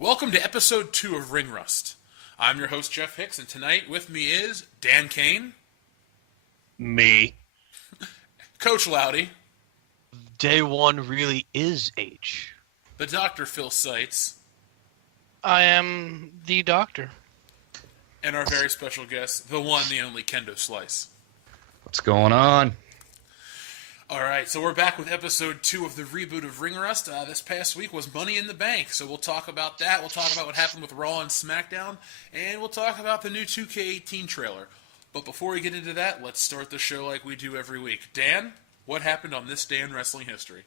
Welcome to episode 2 of Ring Rust. I'm your host, Jeff Hicks, and tonight with me is Dan Kane, Me. Coach Loudy, Day one really is H. the Dr. Phil Seitz, I am the doctor. and our very special guest, the one, the only Kendo Slice. What's going on? Alright, so we're back with episode 2 of the reboot of Ring Rust. This past week was Money in the Bank, so we'll talk about that. We'll talk about what happened with Raw and SmackDown, and we'll talk about the new 2K18 trailer. But before we get into that, let's start the show like we do every week. Dan, what happened on this day in wrestling history?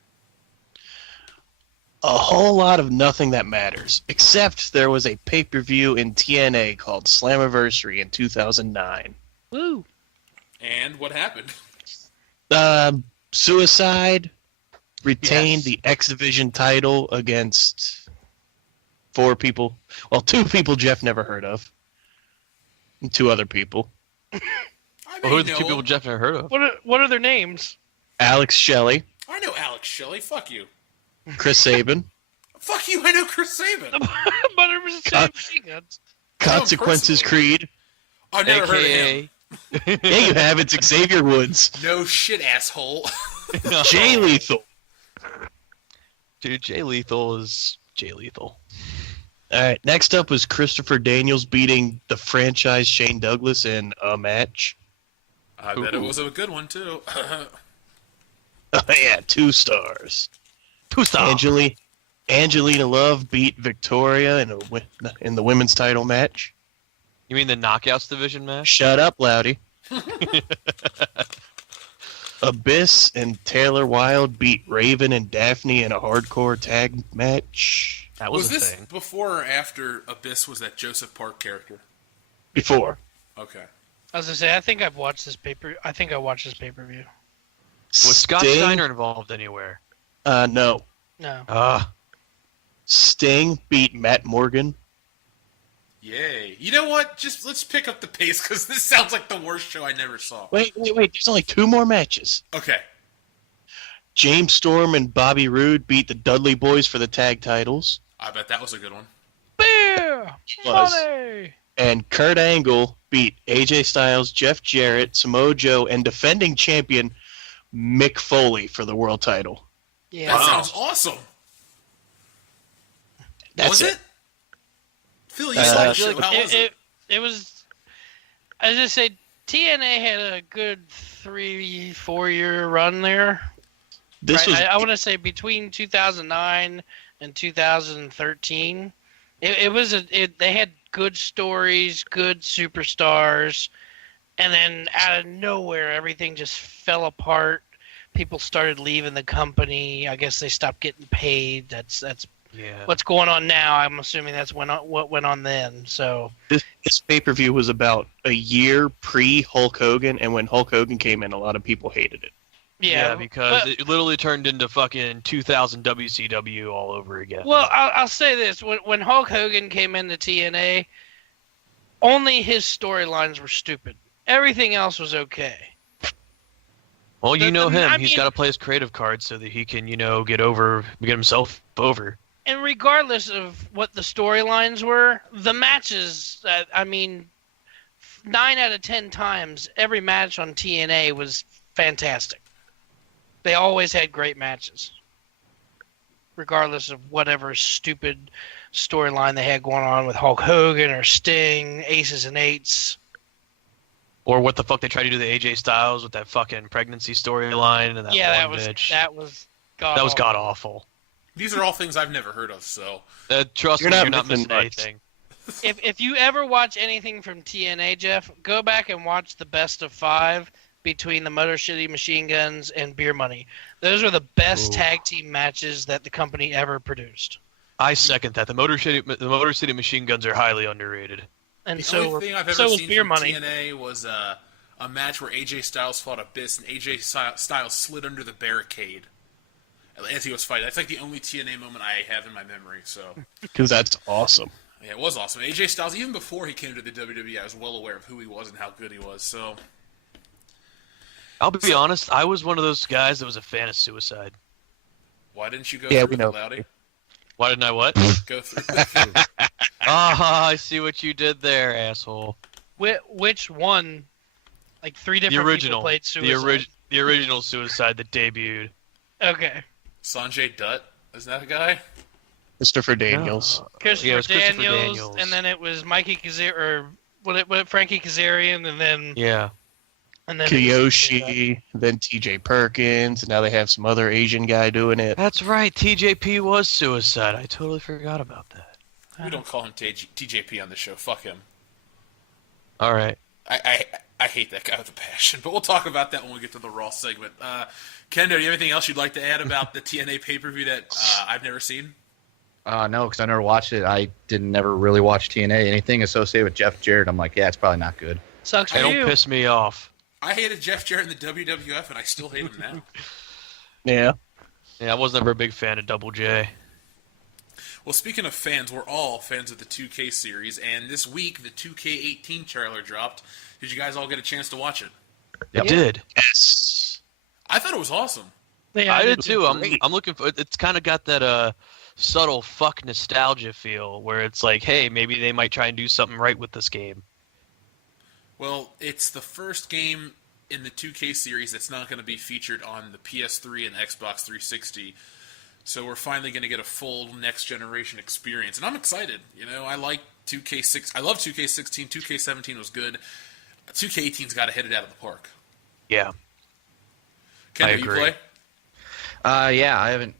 A whole lot of nothing that matters, except there was a pay-per-view in TNA called Slammiversary in 2009. Woo! And what happened? Suicide retained the X Division title against 4 people. Well, 2 people Jeff never heard of. And 2 other people. I Well, who are the 2 people Jeff never heard of? What are their names? Alex Shelley, I know Alex Shelley. Fuck you. Chris Sabin, Fuck you, I know Chris Sabin. But it was the same machine guns. Consequences Creed. I've never heard of him. Yeah, you have. It's Xavier Woods. No shit, asshole. Jay Lethal. Dude, Jay Lethal is Jay Lethal. All right, next up was Christopher Daniels beating the franchise Shane Douglas in a match. I bet it was a good one, too. Oh, yeah, 2 stars. 2 stars. Angelina Love beat Victoria in the women's title match. You mean the Knockouts division match? Shut up, Loudy. Abyss and Taylor Wilde beat Raven and Daphne in a hardcore tag match. That Was was a this thing. before or after Abyss was that Joseph Park character? Before. Okay. I was gonna say, I think I watched this pay-per-view. Was Scott Sting, Steiner involved anywhere? No. No. Sting beat Matt Morgan. Yay. You know what? Just let's pick up the pace, because this sounds like the worst show I never saw. Wait. There's only 2 more matches. Okay. James Storm and Bobby Roode beat the Dudley Boys for the tag titles. I bet that was a good one. Beer! Was. Money! And Kurt Angle beat AJ Styles, Jeff Jarrett, Samoa Joe, and defending champion Mick Foley for the world title. Yeah. That Wow. sounds awesome. That's was it. it? Phil, you saw the feel show. like How was it? It was. I was just say TNA had a good 3-4 year run there. This Right? was I want to say between 2009 and 2013. They had good stories, good superstars, and then out of nowhere, everything just fell apart. People started leaving the company. I guess they stopped getting paid. That's Yeah. what's going on now. I'm assuming that's what went on then. So this pay-per-view was about a year pre-Hulk Hogan, and when Hulk Hogan came in, a lot of people hated it. yeah, because but- it literally turned into fucking 2000 WCW all over again. Well, I'll say this: when Hulk Hogan came into TNA, only his storylines were stupid. Everything else was okay. Well, you know him. I He's mean- got to play his creative card so that he can, get himself over. And regardless of what the storylines were, the matches, 9 out of 10 times, every match on TNA was fantastic. They always had great matches, regardless of whatever stupid storyline they had going on with Hulk Hogan or Sting, Aces and Eights. Or what the fuck they tried to do to AJ Styles with that fucking pregnancy storyline and that Yeah, one bitch. that was That was god awful. These are all things I've never heard of, so. Trust You're me, not you're not missing missing much. anything. If you ever watch anything from TNA, Jeff, go back and watch the best of 5 between the Motor City Machine Guns and Beer Money. Those are the best Ooh. tag team matches that the company ever produced. I second that. The Motor City Machine Guns are highly underrated. And The so only thing I've so ever was seen Beer from Money. TNA was a match where AJ Styles fought Abyss, and AJ Styles slid under the barricade as he was fighting. That's like the only TNA moment I have in my memory, so. Because that's awesome. Yeah, it was awesome. AJ Styles, even before he came to the WWE, I was well aware of who he was and how good he was, so. I'll be honest, I was one of those guys that was a fan of Suicide. Why didn't you go Yeah, through we with know. it, Loudy? Why didn't I what? Go through. Ah, I see what you did there, asshole. Which one? Like 3 different people original. played Suicide. The original Suicide that debuted. Okay. Sanjay Dutt, isn't that a guy? Christopher Daniels. Christopher, Yeah, it was Christopher Daniels, Daniels. and then it was Mikey Kazarian, or Frankie Kazarian, and then Yeah. Kiyoshi, then TJ Perkins, and now they have some other Asian guy doing it. That's right. TJP was Suicide. I totally forgot about that. We don't call him TJP on the show. Fuck him. All right. I hate that guy with a passion, but we'll talk about that when we get to the Raw segment. Kendo, do you have anything else you'd like to add about the TNA pay-per-view that I've never seen? No, because I never watched it. I didn't never really watch TNA. Anything associated with Jeff Jarrett, I'm like, yeah, it's probably not good. Sucks for They you. don't piss me off. I hated Jeff Jarrett in the WWF, and I still hate him now. Yeah. Yeah, I was never a big fan of Double J. Well, speaking of fans, we're all fans of the 2K series, and this week the 2K18 trailer dropped. Did you guys all get a chance to watch it? It did. Yes. I thought it was awesome. Yeah, I did it too. was I'm great. looking for. It's kind of got that subtle fuck nostalgia feel, where it's like, hey, maybe they might try and do something right with this game. Well, it's the first game in the 2K series that's not going to be featured on the PS3 and Xbox 360. So we're finally going to get a full next generation experience, and I'm excited. You know, I like 2K6. I love 2K16. 2K17 was good. 2K18's got to hit it out of the park. Yeah. Ken, I do you agree. play? Yeah, I haven't.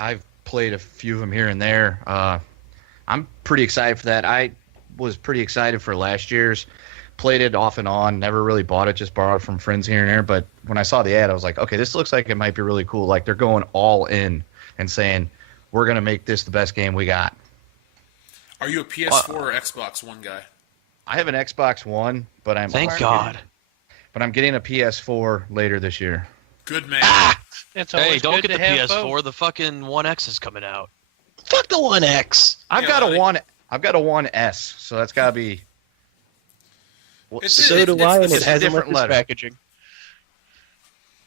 I've played a few of them here and there. I'm pretty excited for that. I was pretty excited for last year's. Played it off and on. Never really bought it. Just borrowed from friends here and there. But when I saw the ad, I was like, okay, this looks like it might be really cool. Like they're going all in and saying we're gonna make this the best game we got. Are you a PS4 or Xbox One guy? I have an Xbox One, but I'm Thank also God. But I'm getting a PS4 later this year. Good man. It's Hey, always don't good get the to have PS4. both. The fucking One X is coming out. Fuck the One X. I've Yeah, got a like- one. I've got a One S, so that's gotta be. It's- So do it's- I, and it's it a has different different letter. packaging.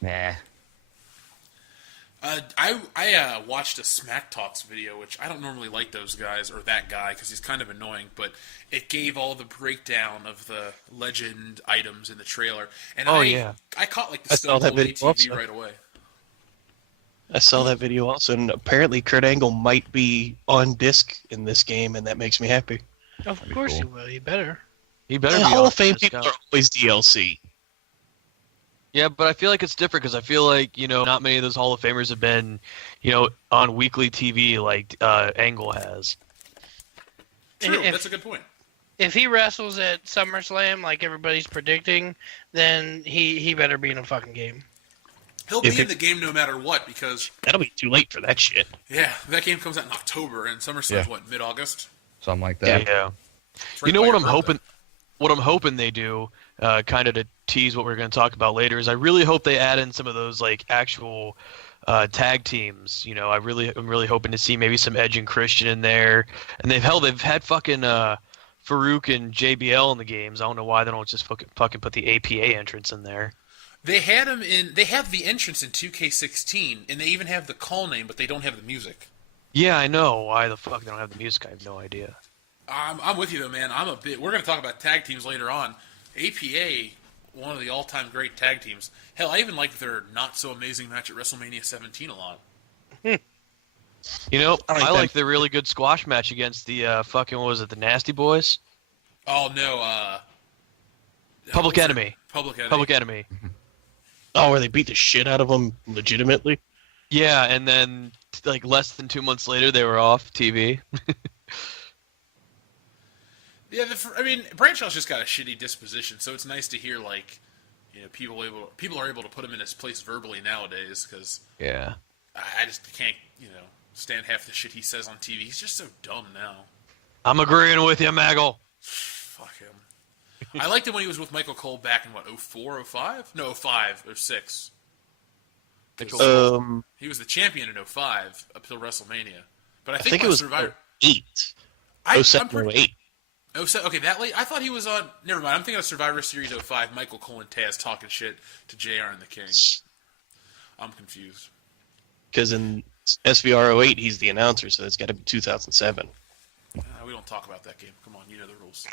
Nah. I watched a Smack Talks video, which I don't normally like those guys or that guy because he's kind of annoying, but it gave all the breakdown of the legend items in the trailer, and Oh, I yeah. caught like the I saw Stone that Cold video ATV also. right away. I saw that video also, and apparently Kurt Angle might be on disc in this game, and that makes me happy. Of That'd be course cool. you will. You better. He better The be Hall on of Fame this people guy. are always DLC. Yeah, but I feel like it's different because I feel like, not many of those Hall of Famers have been, on weekly TV like Angle has. True, If- that's a good point. If he wrestles at SummerSlam like everybody's predicting, then he better be in a fucking game. He'll If be in it- the game no matter what because That'll be too late for that shit. yeah, that game comes out in October and SummerSlam's Yeah. mid-August. Something like Yeah. that. It's right You know by what your I'm birthday. hoping? What I'm hoping they do, kind of to tease what we're going to talk about later, is I really hope they add in some of those like actual tag teams. I'm really hoping to see maybe some Edge and Christian in there. And they've had fucking Farouk and JBL in the games. I don't know why they don't just fucking put the APA entrance in there. They had him in. They have the entrance in 2K16, and they even have the call name, but they don't have the music. Yeah, I know. Why the fuck they don't have the music? I have no idea. I'm with you though, man. We're going to talk about tag teams later on. APA, one of the all-time great tag teams. Hell, I even like their not so amazing match at WrestleMania 17 a lot. I like like the really good squash match against the fucking, what was it, the Nasty Boys? Oh no, Public Enemy. Public Enemy. Public Enemy. Oh, where they beat the shit out of them legitimately? Yeah, and then like less than 2 months later, they were off TV. Yeah, Branchell's just got a shitty disposition, so it's nice to hear people are able to put him in his place verbally nowadays because Yeah. I just can't stand half the shit he says on TV. He's just so dumb now. I'm agreeing with you, Maggle. Fuck him. I liked him when he was with Michael Cole back in 04, 05? No, 05, 06. He was the champion in 05 up till WrestleMania. But I I think, think when it was Survivor. 8. I'm 07 pretty- or 08. Oh, okay, that late? I thought he was on. Never mind. I'm thinking of Survivor Series 05. Michael Cole and Taz talking shit to JR and the King. I'm confused. Because in SVR08, he's the announcer, so it's got to be 2007. We don't talk about that game. Come on, you know the rules.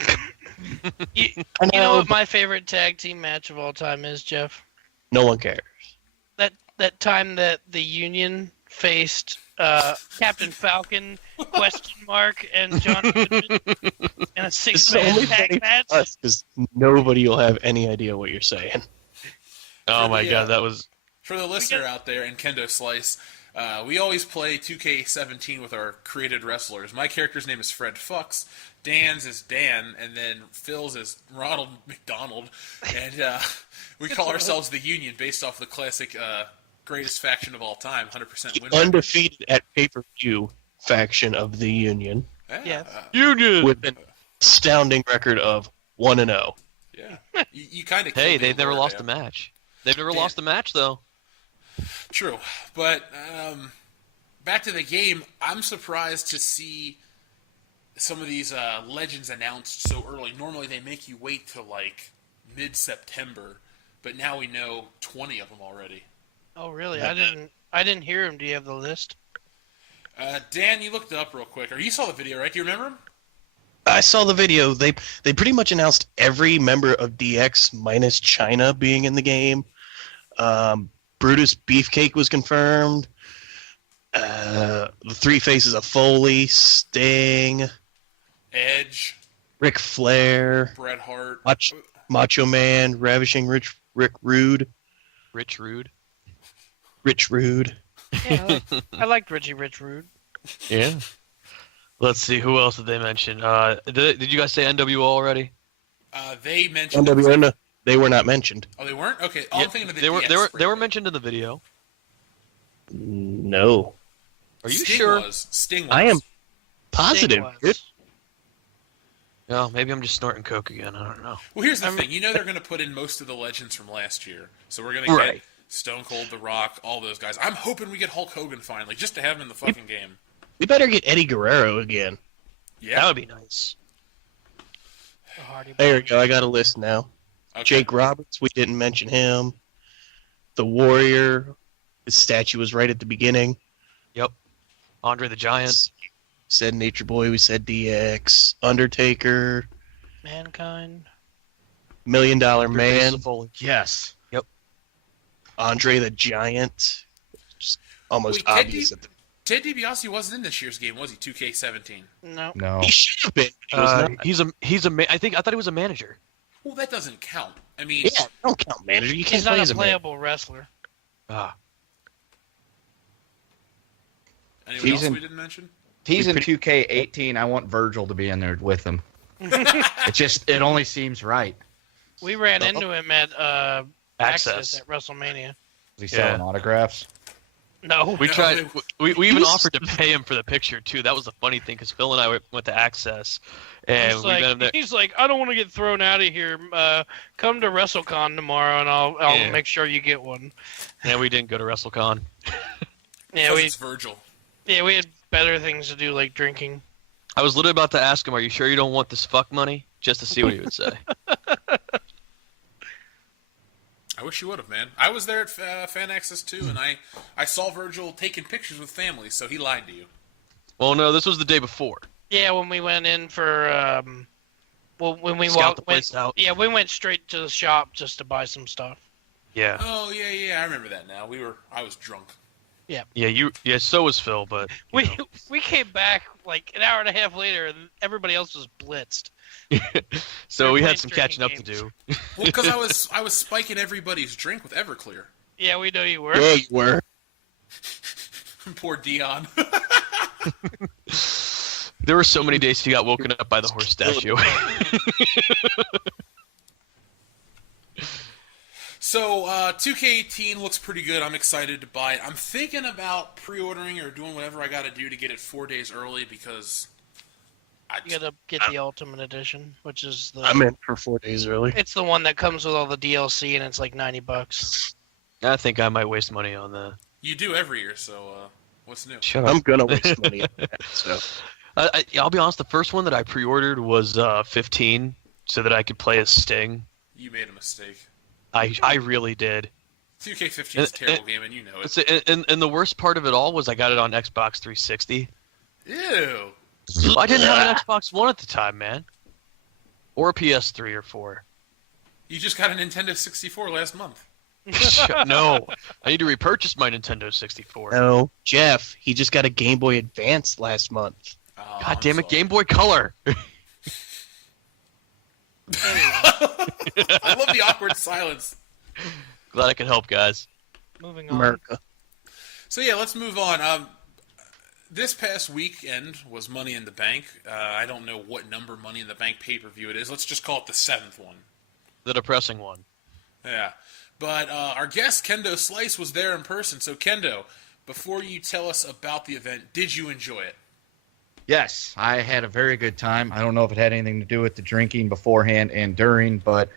You know what my favorite tag team match of all time is, Jeff? No one cares. That time that the Union faced Captain Falcon, and John Goodman in a six-man tag match. Because nobody will have any idea what you're saying. Oh my god, that was... For the listener out there in Kendo Slice, we always play 2K17 with our created wrestlers. My character's name is Fred Fucks, Dan's is Dan, and then Phil's is Ronald McDonald, and we call ourselves the Union based off the classic greatest faction of all time, 100% win. Undefeated at pay-per-view faction of the Union. Yes. Union! With an astounding record of 1-0. Yeah. You kind of Hey, they've never lost a match. They've never lost a match, though. True. But back to the game, I'm surprised to see some of these legends announced so early. Normally they make you wait till like mid-September, but now we know 20 of them already. Oh, really? I didn't hear him. Do you have the list? Dan, you looked it up real quick. Or you saw the video, right? Do you remember him? I saw the video. They pretty much announced every member of DX minus China being in the game. Brutus Beefcake was confirmed. The three faces of Foley, Sting, Edge, Ric Flair, Bret Hart, Macho Man, Ravishing Rick Rude. Rich Rude. Rich Rude. Yeah, I liked Richie Rich Rude. Yeah. Let's see, who else did they mention? Did you guys say NWO already? They mentioned... NWO, they were not mentioned. Oh, they weren't? Okay. I'm thinking of the they were mentioned in the video. No. Are you Sting sure? Sting was. I am positive. No, maybe I'm just snorting coke again. I don't know. Well, here's the thing. You know they're going to put in most of the legends from last year. So we're going to get Stone Cold, The Rock, all those guys. I'm hoping we get Hulk Hogan finally, just to have him in the fucking game. We better get Eddie Guerrero again. Yeah. That would be nice. There you go. I got a list now. Okay. Jake Roberts, we didn't mention him. The Warrior, his statue was right at the beginning. Yep. Andre the Giant. Said Nature Boy, we said DX. Undertaker. Mankind. $1 Million Man. Yes. Yep. Andre the Giant. Just almost Wait, obvious. Ted DiBiase wasn't in this year's game, was he? 2K17. No. He should have been. He was not. I thought he was a manager. Well, that doesn't count. I mean, Yeah, don't count manager. You can't He's play not as a a manager. playable wrestler. anyone else we didn't mention? He's in 2K18. I want Virgil to be in there with him. It only seems right. We ran into him at Access. at WrestleMania. Is he selling autographs? No. We tried. We even offered to pay him for the picture too. That was the funny thing because Phil and I went to Access, and we met him there. He's like, I don't want to get thrown out of here. Come to WrestleCon tomorrow, and I'll make sure you get one. Yeah, we didn't go to WrestleCon. It's Virgil. Yeah, we had better things to do, like drinking. I was literally about to ask him, "Are you sure you don't want this fuck money?" Just to see what he would say. I wish you would have, man. I was there at Fan Access too, and I saw Virgil taking pictures with families, so he lied to you. Well, no, this was the day before. Yeah, when we went in for when we Scout the place out. Yeah, we went straight to the shop just to buy some stuff. Yeah. Oh yeah, I remember that now. I was drunk. Yeah. So was Phil, but we came back like an hour and a half later, and everybody else was blitzed. so We're we playing had some catching up to drinking do. Well, because I was spiking everybody's drink with Everclear. Yeah, we know you were. Yeah, you were. Poor Dion. There were so many days he got woken up by the horse statue. So 2K18 looks pretty good. I'm excited to buy it. I'm thinking about pre-ordering or doing whatever I got to do to get it 4 days early because You gotta get the Ultimate Edition, which is the. I'm in for 4 days early. It's the one that comes with all the DLC, and it's like $90. I think I might waste money on that. You do every year, so what's new? Shut up. I'm gonna waste money on that. So I'll be honest. The first one that I pre-ordered was 15, so that I could play as Sting. You made a mistake. I really did. 2K15 is a terrible game, and you know it. And the worst part of it all was I got it on Xbox 360. Ew. I didn't have an Xbox One at the time, man. Or a PS3 or 4. You just got a Nintendo 64 last month. No, I need to repurchase my Nintendo 64. No, Jeff, he just got a Game Boy Advance last month. Oh, God I'm damn it, sorry. Game Boy Color. I love the awkward silence. Glad I could help, guys. Moving on. America. So yeah, let's move on. This past weekend was Money in the Bank. I don't know what number Money in the Bank pay-per-view it is. Let's just call it the 7th one. The depressing one. Yeah. But our guest, Kendo Slice, was there in person. So, Kendo, before you tell us about the event, did you enjoy it? Yes, I had a very good time. I don't know if it had anything to do with the drinking beforehand and during, but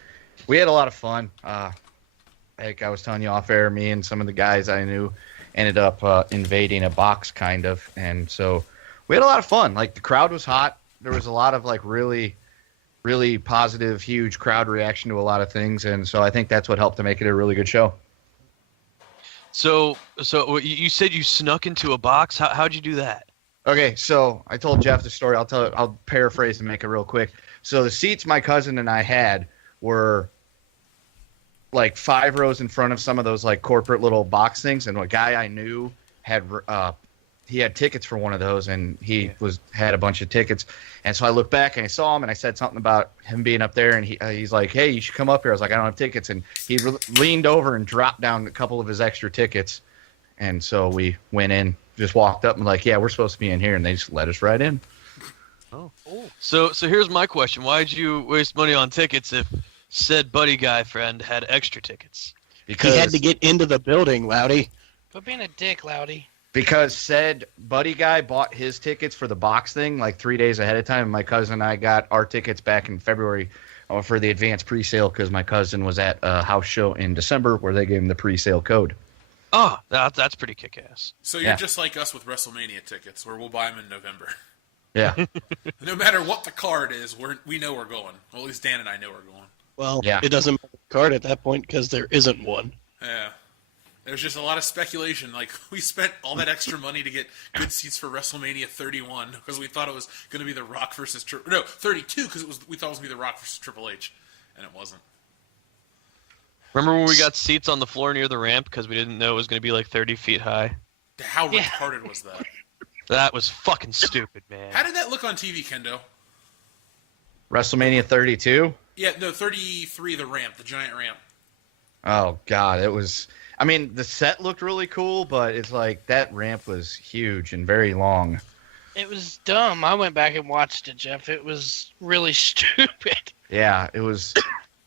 we had a lot of fun. Like I was telling you off air, me and some of the guys I knew ended up invading a box, kind of. And so we had a lot of fun. Like, the crowd was hot. There was a lot of, like, really positive, huge crowd reaction to a lot of things. And so I think that's what helped to make it a really good show. So you said you snuck into a box. How'd you do that? Okay, so I told Jeff the story. I'll paraphrase and make it real quick. So the seats my cousin and I had were like 5 rows in front of some of those like corporate little box things, and a guy I knew had he had tickets for one of those, and he had a bunch of tickets. And so I looked back and I saw him, and I said something about him being up there, and he's like, "Hey, you should come up here." I was like, "I don't have tickets," and he leaned over and dropped down a couple of his extra tickets. And so we went in, just walked up and like, "Yeah, we're supposed to be in here," and they just let us right in. Oh. So here's my question: why'd you waste money on tickets if said buddy guy friend had extra tickets? Because He had to get into the building, Loudy. Quit being a dick, Loudy. Because said buddy guy bought his tickets for the box thing like 3 days ahead of time. And my cousin and I got our tickets back in February for the advanced pre-sale because my cousin was at a house show in December where they gave him the pre-sale code. Oh, that's pretty kick-ass. So you're just like us with WrestleMania tickets, where we'll buy them in November. Yeah. No matter what the card is, we know we're going. Well, at least Dan and I know we're going. Well, Yeah. it doesn't matter the card at that point because there isn't one. Yeah. There's just a lot of speculation. Like, we spent all that extra money to get good seats for WrestleMania 31 because we thought it was going to be The Rock versus 32 because we thought it was going to be The Rock versus Triple H, and it wasn't. Remember when we got seats on the floor near the ramp because we didn't know it was going to be like 30 feet high? How retarded was that? That was fucking stupid, man. How did that look on TV, Kendo? WrestleMania 32? Yeah, no, 33, the ramp, the giant ramp. Oh, God. It was... I mean, the set looked really cool, but it's like that ramp was huge and very long. It was dumb. I went back and watched it, Jeff. It was really stupid. Yeah, it was...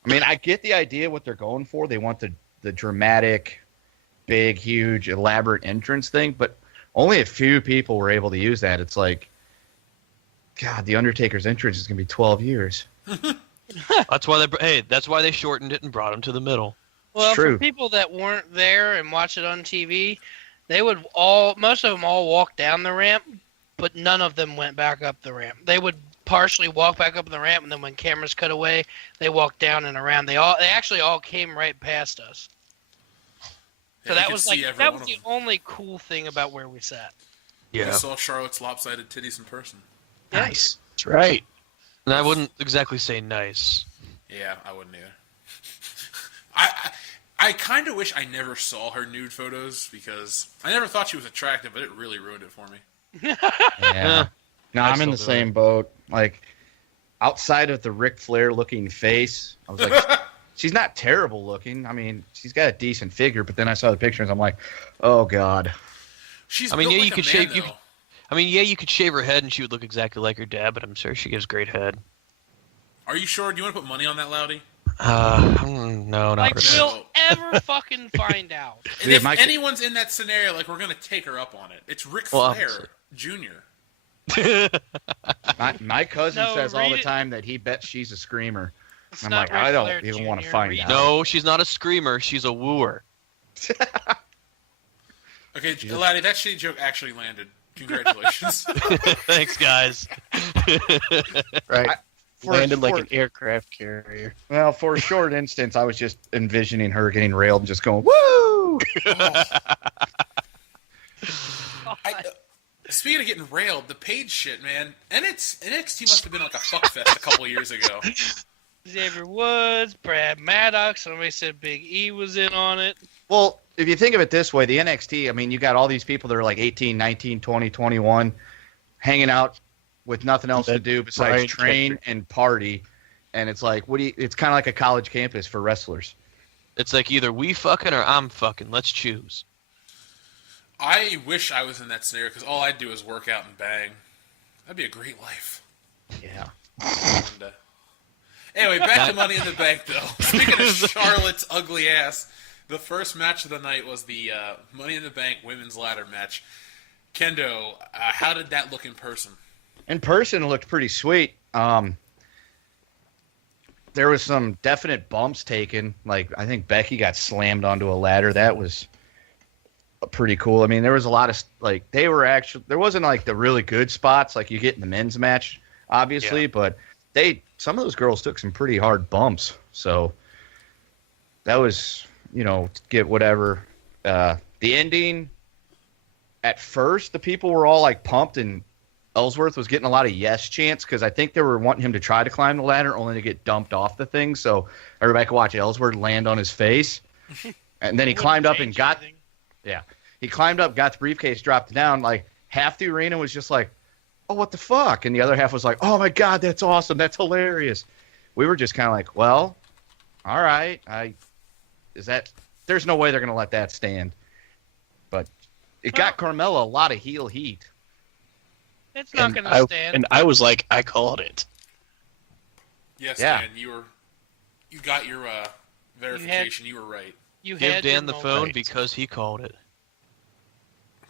I mean, I get the idea what they're going for. They want the dramatic, big, huge, elaborate entrance thing, but only a few people were able to use that. It's like, God, the Undertaker's entrance is going to be 12 years. That's why they shortened it and brought him to the middle. Well, true. for people that weren't there and watched it on TV, most of them all walked down the ramp, but none of them went back up the ramp. They would partially walk back up the ramp, and then when cameras cut away, they walked down and around. They actually all came right past us. So that was the only cool thing about where we sat. I Yeah. saw Charlotte's lopsided titties in person. Yeah. Nice. That's right. And I wouldn't exactly say nice. Yeah, I wouldn't either. I kind of wish I never saw her nude photos because I never thought she was attractive, but it really ruined it for me. Yeah. No, I'm in the still do same boat. Like, outside of the Ric Flair looking face, I was like, she's not terrible looking. I mean, she's got a decent figure, but then I saw the pictures, I'm like, oh, God. She's I mean, built yeah, like you a could man, shave. though. You could shave her head and she would look exactly like her dad, but I'm sure she gives great head. Are you sure? Do you want to put money on that, Loudy? No, not Like, really. we'll ever fucking find out. And if anyone's in that scenario, like, we're going to take her up on it. It's Ric Well, Flair obviously. Jr. My cousin No, says all read the it. time that he bets she's a screamer. It's I'm not like, I Ric don't Flair even Jr. want to find Read out. No, she's not a screamer. She's a wooer. Okay, Loudy, that shitty joke actually landed. Congratulations. Thanks, guys. Right. For- Landed like for- an aircraft carrier. Well, for a short instance, I was just envisioning her getting railed and just going, woo! Oh. Speaking of getting railed, the Paige shit, man. NXT must have been like a fuckfest a couple years ago. Xavier Woods, Brad Maddox. Somebody said Big E was in on it. Well, if you think of it this way, the NXT, I mean, you got all these people that are like 18, 19, 20, 21, hanging out with nothing else to do besides train and party. And it's like, it's kind of like a college campus for wrestlers. It's like either we fucking or I'm fucking. Let's choose. I wish I was in that scenario because all I'd do is work out and bang. That'd be a great life. Yeah. And, anyway, back to Money in the Bank, though. Speaking of Charlotte's ugly ass, the first match of the night was the Money in the Bank women's ladder match. Kendo, how did that look in person? In person, it looked pretty sweet. There was some definite bumps taken. Like, I think Becky got slammed onto a ladder. That was pretty cool. I mean, there was a lot of, like, there wasn't, like, the really good spots like you get in the men's match, obviously, but some of those girls took some pretty hard bumps. So that was, get whatever. The ending, at first, the people were all, like, pumped, and Ellsworth was getting a lot of yes chants because I think they were wanting him to try to climb the ladder only to get dumped off the thing. So everybody could watch Ellsworth land on his face. And then he climbed up and got – yeah. He climbed up, got the briefcase, dropped it down. Like, half the arena was just like, oh, what the fuck? And the other half was like, oh, my God, that's awesome. That's hilarious. We were just kind of like, well, all right. There's no way they're going to let that stand. But it got Carmella a lot of heel heat. It's not going to stand. And I was like, I called it. Yes, yeah. Dan, you got your verification. You were right. Give Dan the phone because he called it.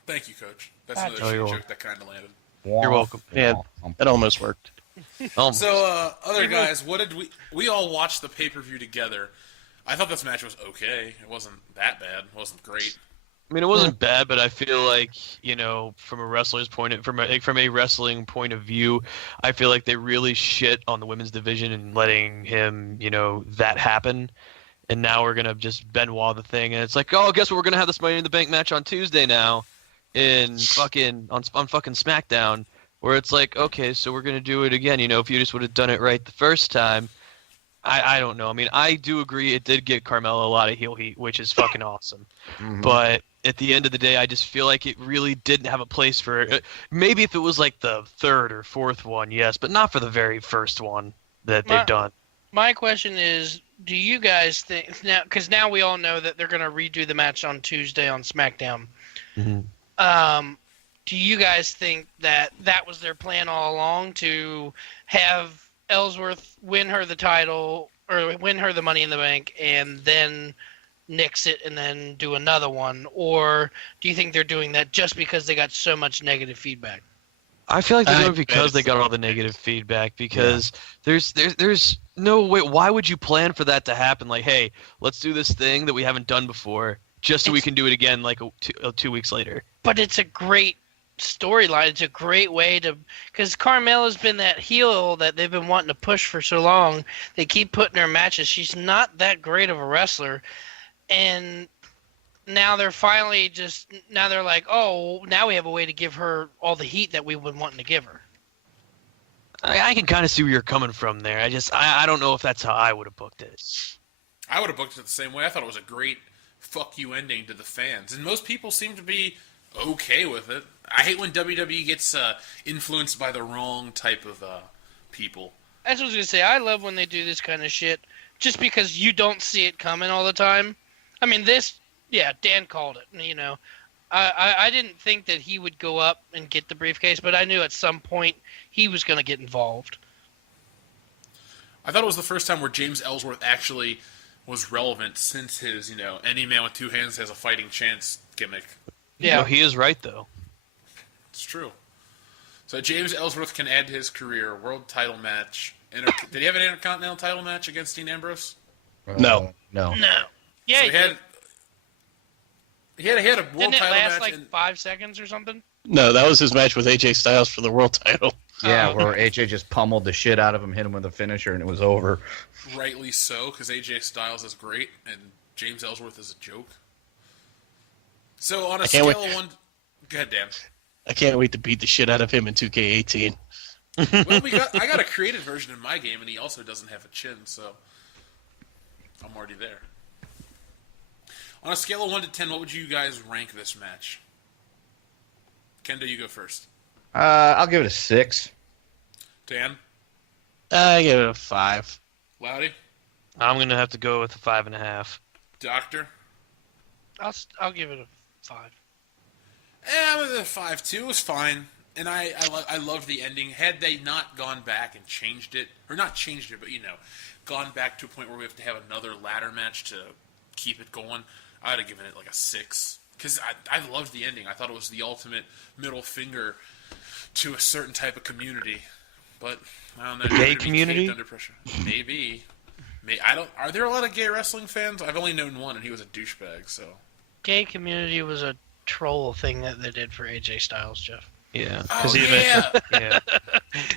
Thank you, Coach. That's another shit joke that kind of landed. You're welcome. Yeah, it almost worked. So, other guys, what did we all watched the pay-per-view together. I thought this match was okay. It wasn't that bad. It wasn't great. I mean, it wasn't bad, but I feel like, from a wrestling point of view, I feel like they really shit on the women's division and letting him, that happen. And now we're gonna just Benoit the thing, and it's like, oh, guess what? We're gonna have this Money in the Bank match on Tuesday now, on fucking SmackDown, where it's like, okay, so we're gonna do it again. If you just would have done it right the first time, I don't know. I mean, I do agree it did get Carmella a lot of heel heat, which is fucking awesome. Mm-hmm. But at the end of the day, I just feel like it really didn't have a place for it. Maybe if it was like the third or fourth one, yes, but not for the very first one that they've done. My question is, do you guys think now? Because now we all know that they're going to redo the match on Tuesday on SmackDown. Mm-hmm. Do you guys think that was their plan all along, to have Ellsworth win her the title or win her the Money in the Bank and then nix it and then do another one? Or do you think they're doing that just because they got so much negative feedback? I feel like they're doing it because they got all the negative feedback. Because there's no way. Why would you plan for that to happen? Like, hey, let's do this thing that we haven't done before, just so we can do it again like 2 weeks later. But it's a great storyline. It's a great way to, because Carmella's been that heel that they've been wanting to push for so long. They keep putting her in matches. She's not that great of a wrestler, and now they're finally they're like, oh, now we have a way to give her all the heat that we've been wanting to give her. I can kind of see where you're coming from there. I don't know if that's how I would have booked it. I would have booked it the same way. I thought it was a great fuck you ending to the fans, and most people seem to be okay with it. I hate when WWE gets influenced by the wrong type of people. That's what I was going to say. I love when they do this kind of shit, just because you don't see it coming all the time. I mean, Dan called it. I didn't think that he would go up and get the briefcase, but I knew at some point he was going to get involved. I thought it was the first time where James Ellsworth actually was relevant since his, any man with two hands has a fighting chance gimmick. Yeah, he is right, though. It's true. So James Ellsworth can add to his career world title match. Did he have an Intercontinental title match against Dean Ambrose? No. Yeah, so he had a world Didn't it title last match. like 5 seconds or something? No, that was his match with AJ Styles for the world title. Yeah, where AJ just pummeled the shit out of him, hit him with a finisher, and it was over. Rightly so, because AJ Styles is great, and James Ellsworth is a joke. So on a can't scale of 1... Go ahead, Dan. I can't wait to beat the shit out of him in 2K18. Well, I got a created version in my game, and he also doesn't have a chin, so I'm already there. On a scale of 1 to 10, what would you guys rank this match? Kendo, you go first. I'll give it a 6. Dan? I give it a 5. Loudy? I'm gonna have to go with a 5.5. Doctor? I'll give it a 5. I'm at a 5 too. It was fine. And I loved the ending. Had they not gone back and changed it, or not changed it, but gone back to a point where we have to have another ladder match to keep it going, I would have given it like a 6. Because I loved the ending. I thought it was the ultimate middle finger to a certain type of community. But I don't know. The gay community? Under pressure. Maybe. I don't. Are there a lot of gay wrestling fans? I've only known one, and he was a douchebag. So. Gay community was a troll thing that they did for AJ Styles, Jeff. Yeah. Oh yeah. Yeah.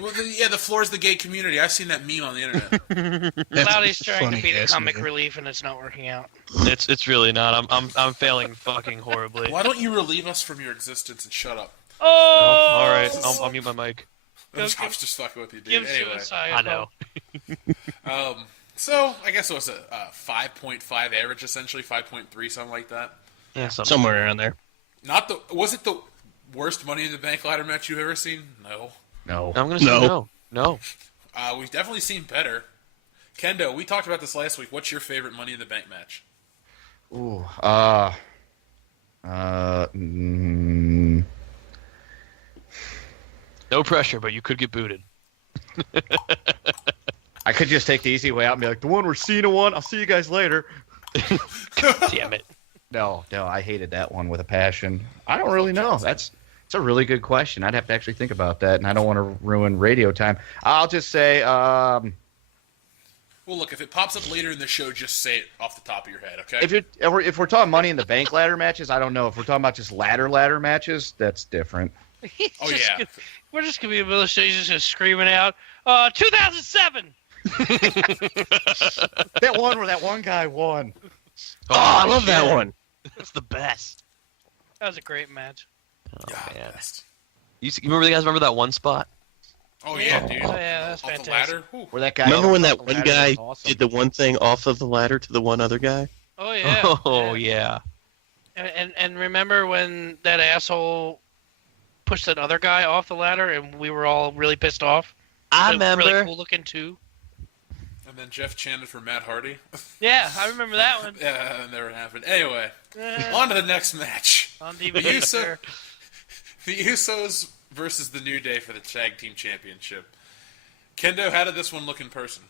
Well, the floor is the gay community. I've seen that meme on the internet. Loudy's trying to be the funny-ass comic meme. relief, and it's not working out. It's really not. I'm failing fucking horribly. Why don't you relieve us from your existence and shut up? No? Oh! All right. I'll mute my mic. I was just fucking with you, dude. Give Anyway, suicide. I know. so I guess it was a 5.5 average, essentially 5.3, something like that. Yeah. Somewhere around there. Was it the worst Money in the Bank ladder match you've ever seen? No. No. I'm gonna say no. No. We've definitely seen better. Kendo, we talked about this last week. What's your favorite Money in the Bank match? Ooh. No pressure, but you could get booted. I could just take the easy way out and be like, the one where Cena won. I'll see you guys later. Damn it. No, I hated that one with a passion. I don't really know. It's a really good question. I'd have to actually think about that, and I don't want to ruin radio time. I'll just say, Well, look, if it pops up later in the show, just say it off the top of your head, okay? if we're talking Money in the Bank ladder matches, I don't know. If we're talking about just ladder matches, that's different. Oh, yeah. We're just gonna be able to show you just screaming out, 2007. That one where that one guy won. Oh, I love that shit. one. That's the best. That was a great match. Oh, Yeah, man. best. You guys remember that one spot? Oh, yeah, dude. Oh, yeah, that's Off fantastic. the ladder? Whew. Where that guy. Remember when that off one the ladder guy was awesome. did the one thing off of the ladder to the one other guy? Oh yeah. Oh yeah. And remember when that asshole pushed that other guy off the ladder, and we were all really pissed off. I It was remember. Really cool looking too. And then Jeff chanted for Matt Hardy. Yeah, I remember that one. Yeah, that never happened. Anyway, Eh, on to the next match. on The DVD. Sure. The Usos versus the New Day for the Tag Team Championship. Kendo, how did this one look in person?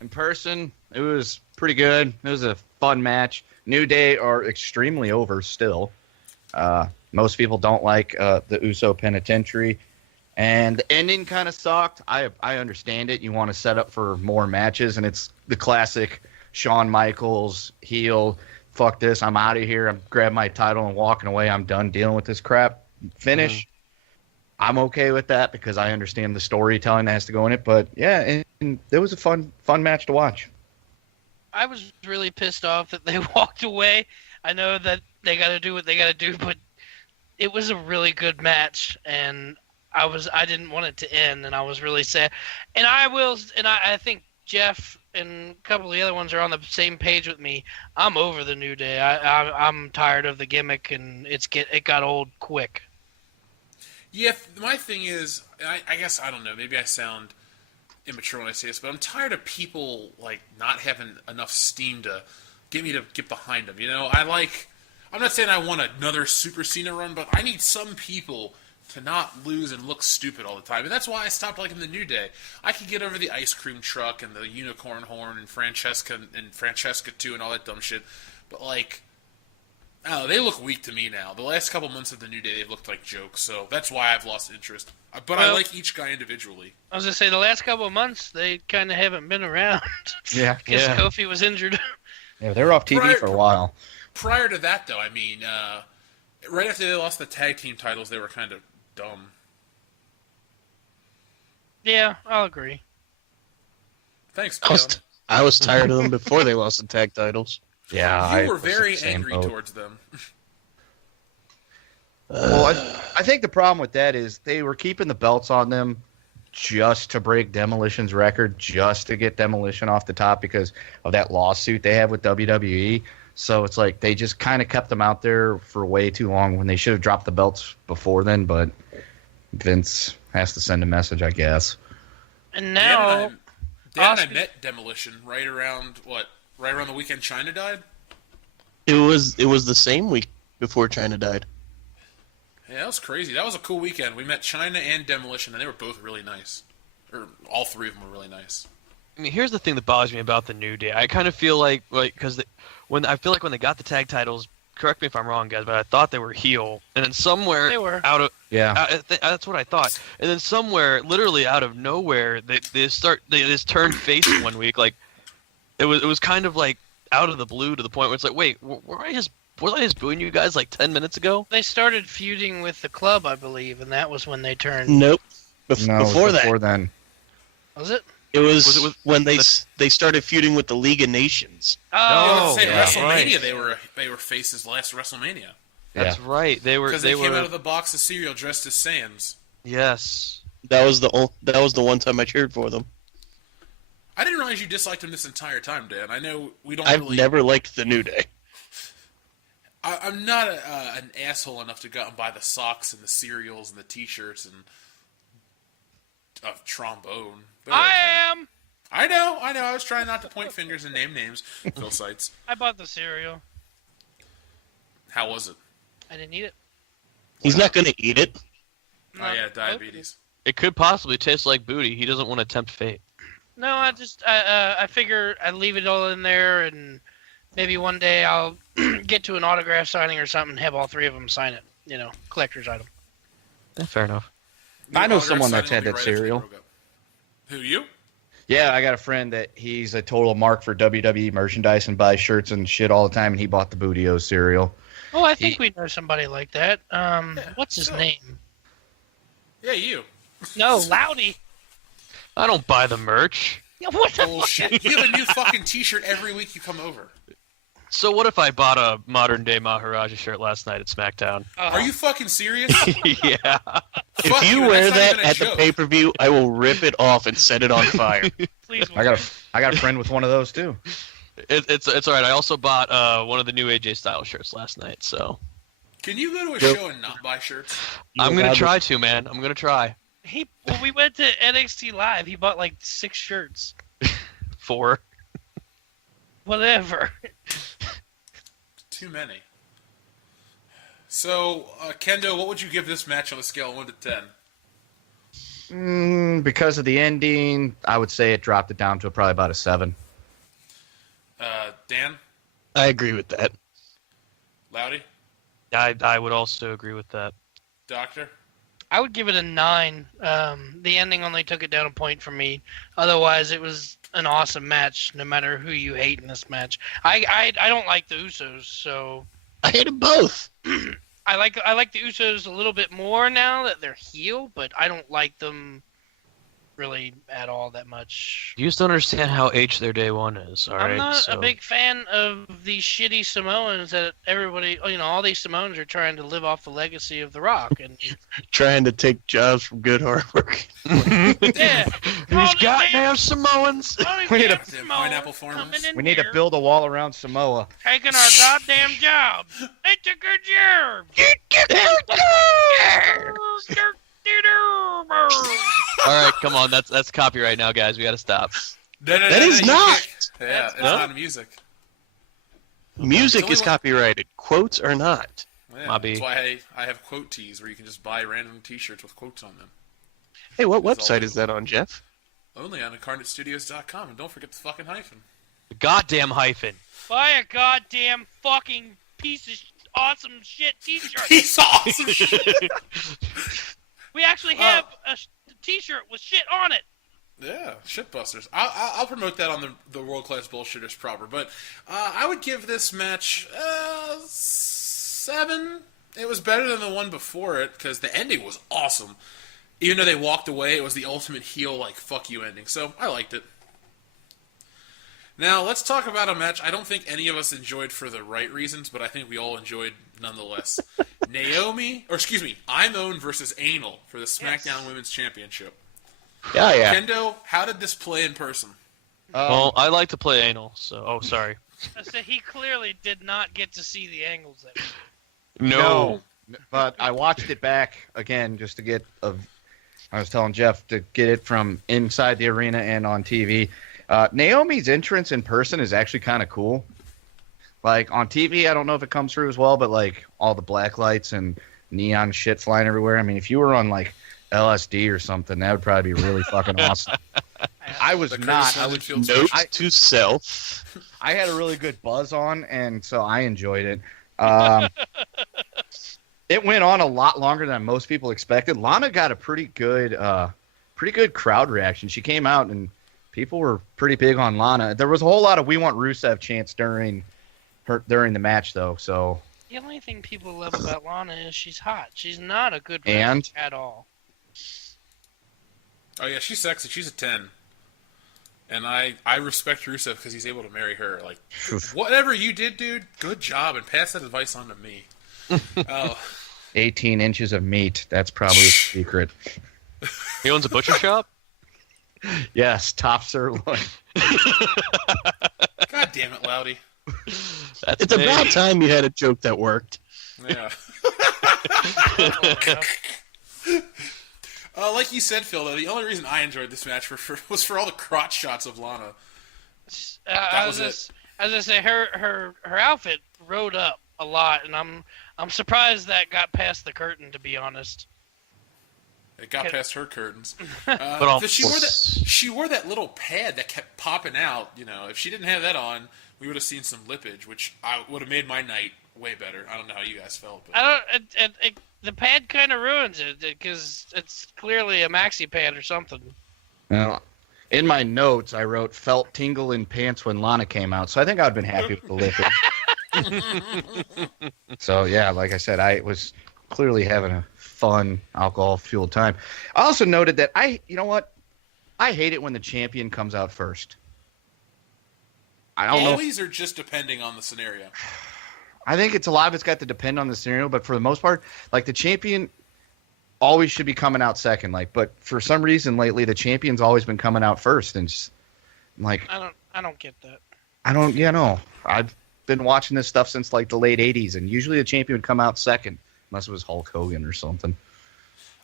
In person, it was pretty good. It was a fun match. New Day are extremely over still. Most people don't like the Uso Penitentiary. And the ending kind of sucked. I understand it. You want to set up for more matches, and it's the classic Shawn Michaels heel, fuck this, I'm out of here. I'm grabbing my title and walking away. I'm done dealing with this crap. Finish. I'm okay with that because I understand the storytelling that has to go in it. But yeah, and it was a fun match to watch. I was really pissed off that they walked away. I know that they got to do what they got to do, but it was a really good match, and I didn't want it to end, and I was really sad. And I think Jeff and a couple of the other ones are on the same page with me. I'm over the New Day. I'm tired of the gimmick, and it got old quick. Yeah, my thing is, I guess, I don't know, maybe I sound immature when I say this, but I'm tired of people, like, not having enough steam to get me to get behind them, you know? I'm not saying I want another Super Cena run, but I need some people to not lose and look stupid all the time. And that's why I stopped liking the New Day. I could get over the ice cream truck and the unicorn horn and Francesca too and all that dumb shit. But, like, I don't know, they look weak to me now. The last couple months of the New Day, they've looked like jokes. So that's why I've lost interest. But I like each guy individually. I was going to say, the last couple of months, they kind of haven't been around. Yeah. Because Kofi was injured. Yeah, they were off TV for a while. Prior to that, though, I mean, right after they lost the tag team titles, they were kind of dumb. Yeah, I'll agree. Thanks, I Kyle. was tired of them before they lost the tag titles. Yeah, You were very same angry boat. towards them. Well, I think the problem with that is they were keeping the belts on them just to break Demolition's record, just to get Demolition off the top because of that lawsuit they have with WWE. So it's like they just kind of kept them out there for way too long when they should have dropped the belts before then. But Vince has to send a message, I guess. And now, Dan and I met Demolition right around the weekend China died. It was the same week before China died. Yeah, that was crazy. That was a cool weekend. We met China and Demolition, and they were both really nice. Or all three of them were really nice. I mean, here's the thing that bothers me about the New Day. I kind of feel like because when they got the tag titles, correct me if I'm wrong, guys, but I thought they were heel, and then somewhere They were. that's what I thought, and then somewhere, literally out of nowhere, they just turned face one week. Like it was kind of like out of the blue to the point where it's like, wait, was I just booing you guys like 10 minutes ago? they started feuding with the club, I believe, and that was when they turned. Nope. No, Before that, then. Was it? it was, Was it when they started feuding with the League of Nations. Oh, Say yeah, WrestleMania, right. they were faces last WrestleMania That's right. They were. because They they came were. out of the box of cereal dressed as Sans. Yes. That was the one time I cheered for them. I didn't realize you disliked them this entire time, Dan. I know we don't. I've really, never liked the New Day. I'm not an asshole enough to go out and buy the socks and the cereals and the T-shirts and a trombone. But I okay. am. I know. I was trying not to point fingers and name names. Phil Seitz. I bought the cereal. How was it? I didn't eat it. He's not going to eat it. Oh yeah, diabetes. It could possibly taste like booty. He doesn't want to tempt fate. No, I figure I'd leave it all in there, and maybe one day I'll get to an autograph signing or something and have all three of them sign it. You know, collector's item. Yeah, fair enough. I know Autograph someone signing that's will had be that right after we cereal. broke up. Who, you? Yeah, I got a friend that he's a total mark for WWE merchandise and buys shirts and shit all the time, and he bought the Bootio cereal. Oh, I think we know somebody like that. What's his so- name? Yeah, you. No, Loudy. I don't buy the merch. Yeah, what the fuck? Bullshit. You have a new fucking T-shirt every week you come over. So what if I bought a modern day Maharaja shirt last night at SmackDown? Are you fucking serious? Yeah. If Fuck you you, wear that's not that even a at the joke. pay-per-view, I will rip it off and set it on fire. Please, I got a friend with one of those too. It's all right. I also bought one of the new AJ Styles shirts last night, so Can you go to a Yep. show and not buy shirts? I'm gonna try to, man. I'm gonna try. When we went to NXT Live, he bought like 6 shirts. 4. Whatever. Too many. So, Kendo, what would you give this match on a scale of 1 to 10? Because of the ending, I would say it dropped it down to probably about a 7. Dan? I agree with that. Loudy? I would also agree with that. Doctor? I would give it a 9. The ending only took it down a point for me. Otherwise, it was an awesome match, no matter who you hate in this match. I don't like the Usos, so I hate them both. I like the Usos a little bit more now that they're heel, but I don't like them really at all that much. You just don't understand how H their day one is. All right. I'm not so. a big fan of these shitty Samoans that everybody, all these Samoans are trying to live off the legacy of The Rock. And Trying to take jobs from good hard work. yeah, These goddamn Samoans. We need a Damn pineapple farmers. We need to build a wall around Samoa. taking our goddamn jobs. They took our jobs. All right, come on. That's copyright now, guys. We got to stop. No, That is you not. can't. Yeah, it's No? not music. Music It's is only copyrighted. Quotes are not. Yeah, Mobby. that's why I have quote tees where you can just buy random T-shirts with quotes on them. Hey, what It's all website is that on, Jeff? Only on incarnatestudios.com, and don't forget the fucking hyphen. The goddamn hyphen. Buy a goddamn fucking piece of awesome shit T-shirt. He's awesome shit. We actually have a T-shirt with shit on it. Yeah, shitbusters. I'll promote that on the World Class Bullshitters proper, but I would give this match 7. It was better than the one before it because the ending was awesome. Even though they walked away, it was the ultimate heel like fuck you ending. So I liked it. Now let's talk about a match I don't think any of us enjoyed for the right reasons, but I think we all enjoyed nonetheless. Imone versus Anal for the SmackDown Women's Championship. Yeah. Kendo, how did this play in person? Well, I like to play anal, so... Oh, sorry. So he clearly did not get to see the angles that No. But I watched it back again just to get I was telling Jeff to get it from inside the arena and on TV. Naomi's entrance in person is actually kind of cool. Like on TV, I don't know if it comes through as well, but like all the black lights and neon shit flying everywhere. I mean, if you were on like LSD or something, that would probably be really fucking awesome. I was not. I was Note to self. I had a really good buzz on, and so I enjoyed it. It went on a lot longer than most people expected. Lana got a pretty good crowd reaction. She came out, and people were pretty big on Lana. There was a whole lot of "We Want Rusev" chants during the match, though. So the only thing people love about Lana is she's hot. She's not a good And? wrestler at all. Oh yeah, she's sexy. She's a 10. And I respect Rusev because he's able to marry her. Like, whatever you did, dude, good job, and pass that advice on to me. 18 inches of meat. That's probably a secret. He owns a butcher shop? Yes, top sirloin. God damn it, Loudy. That's It's me. about time you had a joke that worked. Yeah. Like you said, Phil, though, the only reason I enjoyed this match was for all the crotch shots of Lana. I was gonna say her outfit rode up a lot, and I'm surprised that got past the curtain, to be honest. It got past her curtains. But She wore that little pad that kept popping out. You know, if she didn't have that on, we would have seen some lippage, which I would have made my night way better. I don't know how you guys felt, but The pad kind of ruins it because it's clearly a maxi pad or something. Well, in my notes, I wrote "felt tingle in pants when Lana came out," so I think I'd been happy with the lippage. So yeah, like I said, I was clearly having a fun alcohol-fueled time. I also noted that you know what? I hate it when the champion comes out first. I don't know. Always or just depending on the scenario? I think a lot of it's got to depend on the scenario, but for the most part, like the champion always should be coming out second. Like, but for some reason lately, the champion's always been coming out first, and just, like I don't get that. I've been watching this stuff since like the late '80s, and usually the champion would come out second, unless it was Hulk Hogan or something.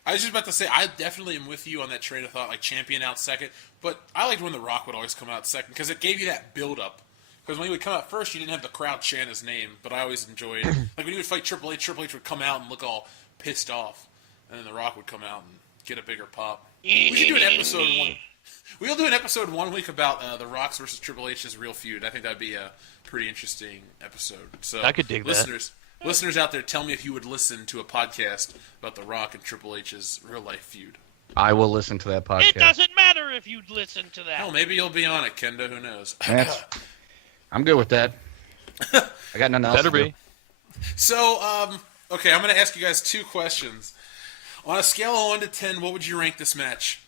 I was just about to say, I definitely am with you on that train of thought, like champion out second, but I liked when The Rock would always come out second, because it gave you that build-up. Because when he would come out first, you didn't have the crowd chant his name, but I always enjoyed, like when he would fight Triple H would come out and look all pissed off, and then The Rock would come out and get a bigger pop. We should do an episode one. We'll do an episode 1 week about The Rock's versus Triple H's real feud. I think that'd be a pretty interesting episode. So I could dig that. Listeners out there, tell me if you would listen to a podcast about The Rock and Triple H's real-life feud. I will listen to that podcast. It doesn't matter if you listen to that. Hell, maybe you'll be on it, Kendo. Who knows? I'm good with that. I got nothing else. Better to be. do. So, okay, I'm going to ask you guys 2 questions. On a scale of 1 to 10, what would you rank this match?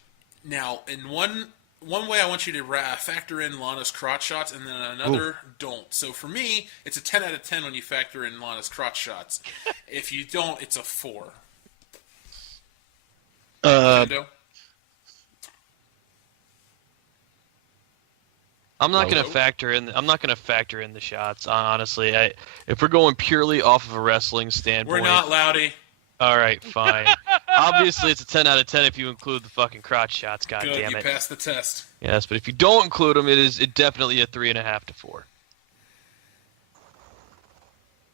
Now, in one way, I want you to factor in Lana's crotch shots, and then another, don't. So for me, it's a 10 out of 10 when you factor in Lana's crotch shots. If you don't, it's a 4. Kendo? I'm not going to factor in. I'm not going to factor in the shots. Honestly, if we're going purely off of a wrestling standpoint, We're not, Loudy. All right, fine. Obviously, it's a 10 out of 10 if you include the fucking crotch shots. God Good, damn you it. passed the test. Yes, but if you don't include them, it's definitely a 3.5 to 4.